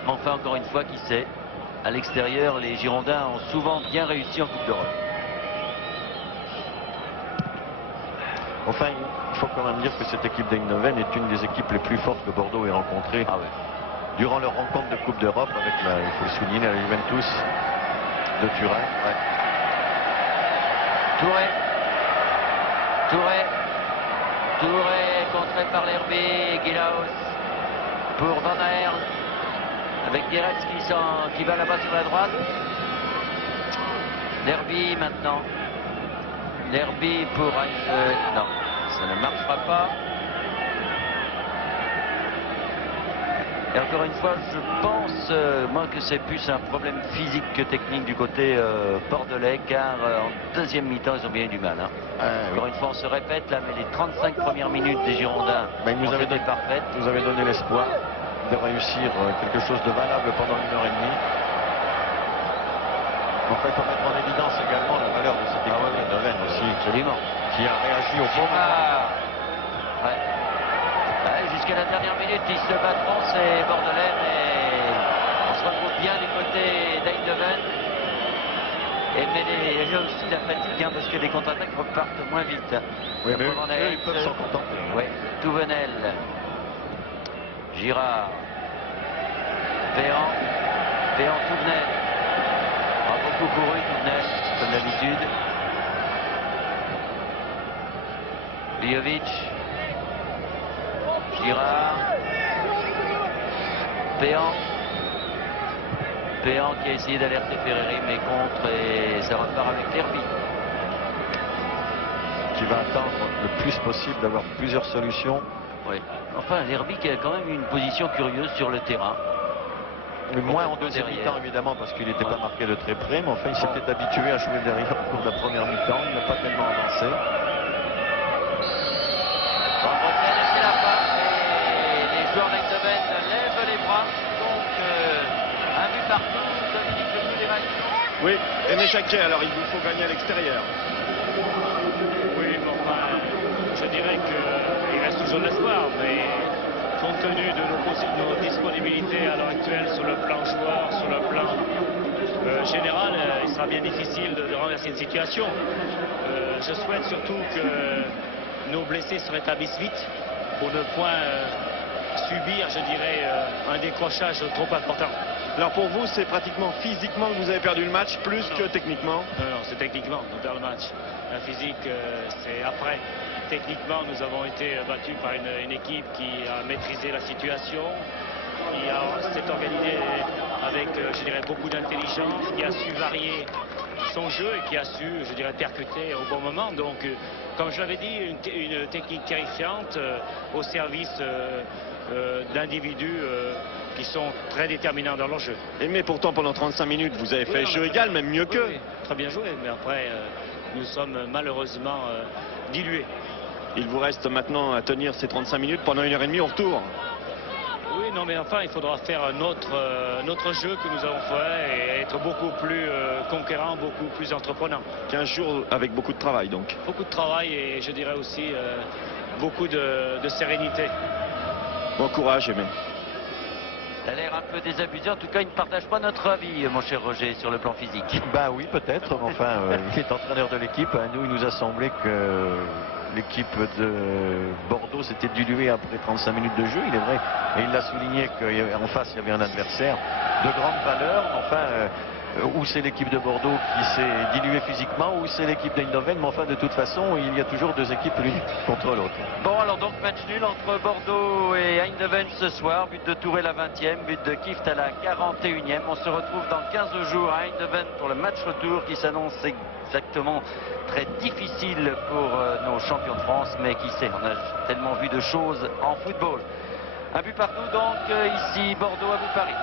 Mais enfin, encore une fois, qui sait, à l'extérieur, les Girondins ont souvent bien réussi en Coupe d'Europe. Enfin, il faut quand même dire que cette équipe d'Eindhoven est une des équipes les plus fortes que Bordeaux ait rencontrées durant leur rencontre de Coupe d'Europe avec, il faut le souligner, la Juventus de Turin. Ouais. Touré, contré par Lerby, Guilaus pour Van Aert, avec Guéretz qui va là-bas sur la droite. Lerby maintenant. Lerby pour non, ça ne marchera pas. Et encore une fois, je pense, moi, que c'est plus un problème physique que technique du côté bordelais, car en deuxième mi-temps, ils ont bien eu du mal. Hein. Encore une fois, on se répète, là, mais les 35 premières minutes des Girondins ont été parfaites. Vous avez donné l'espoir de réussir quelque chose de valable pendant 1 heure et demie. En fait, il faut mettre en évidence également la valeur de cette équipe d'Eindhoven aussi, Absolument. Qui a réagi au bon moment. Jusqu'à la dernière minute, ils se battront, ces Bordelais, mais on se retrouve bien du côté d'Eindhoven. Mais il y a aussi la fatigue, hein, parce que les contre-attaques repartent moins vite. Oui, mais eux, ils peuvent s'en contenter. Oui, Touvenel, Girard, Péan, Touvenel. A beaucoup couru, Touvenel, comme d'habitude. Bijovic, Girard, Péan qui a essayé d'alerter Ferreri, mais contre, et ça repart avec Lerby. Qui va attendre le plus possible d'avoir plusieurs solutions. Oui. Enfin, Lerby qui a quand même une position curieuse sur le terrain. Mais moins en deuxième mi-temps, évidemment, parce qu'il n'était pas marqué de très près, mais enfin, il s'était habitué à jouer derrière au cours de la première mi-temps. Il n'a pas tellement avancé. Van Breukelen, c'est la fin, et les joueurs d'Eindhoven lèvent les bras. Donc, un but partout, Dominique, le but des matchs. Oui, Aimé Jacquet, alors il vous faut gagner à l'extérieur. Oui, mais enfin, je dirais qu'il reste toujours de l'espoir, mais compte tenu de nos disponibilités à l'heure actuelle sur le plan joueur, sur le plan général, il sera bien difficile de renverser une situation. Je souhaite surtout que nos blessés se rétablissent vite pour ne point subir, je dirais, un décrochage trop important. Alors pour vous, c'est pratiquement physiquement que vous avez perdu le match, plus que techniquement? Non, c'est techniquement, on perd le match. La physique, c'est après. Techniquement, nous avons été battus par une équipe qui a maîtrisé la situation, qui s'est organisée avec, je dirais, beaucoup d'intelligence, qui a su varier son jeu et qui a su, je dirais, percuter au bon moment. Donc, comme je l'avais dit, une technique terrifiante au service d'individus qui sont très déterminants dans leur jeu. Mais pourtant, pendant 35 minutes, vous avez fait jeu égal, même mieux qu'eux. Oui, très bien joué, mais après, nous sommes malheureusement dilués. Il vous reste maintenant à tenir ces 35 minutes pendant 1h30 au retour. Oui, non, mais enfin, il faudra faire notre jeu que nous avons fait et être beaucoup plus conquérant, beaucoup plus entreprenant. 15 jours avec beaucoup de travail, donc. Beaucoup de travail et je dirais aussi beaucoup de sérénité. Bon courage, Aimé. Il a l'air un peu désabusé. En tout cas, il ne partage pas notre avis, mon cher Roger, sur le plan physique. Ben oui, peut-être. Enfin, il est entraîneur de l'équipe. Nous, il nous a semblé que l'équipe de Bordeaux s'était diluée après 35 minutes de jeu. Il est vrai, et il l'a souligné qu'en face, il y avait un adversaire de grande valeur. Enfin, ou c'est l'équipe de Bordeaux qui s'est diluée physiquement, ou c'est l'équipe d'Eindhoven. Mais enfin, de toute façon, il y a toujours deux équipes l'une contre l'autre. Bon, alors donc match nul entre Bordeaux et Eindhoven ce soir. But de Touré la 20e, but de Kieft à la 41e. On se retrouve dans 15 jours à Eindhoven pour le match retour qui s'annonce exactement très difficile pour nos champions de France. Mais qui sait, on a tellement vu de choses en football. Un but partout donc ici, Bordeaux à Paris.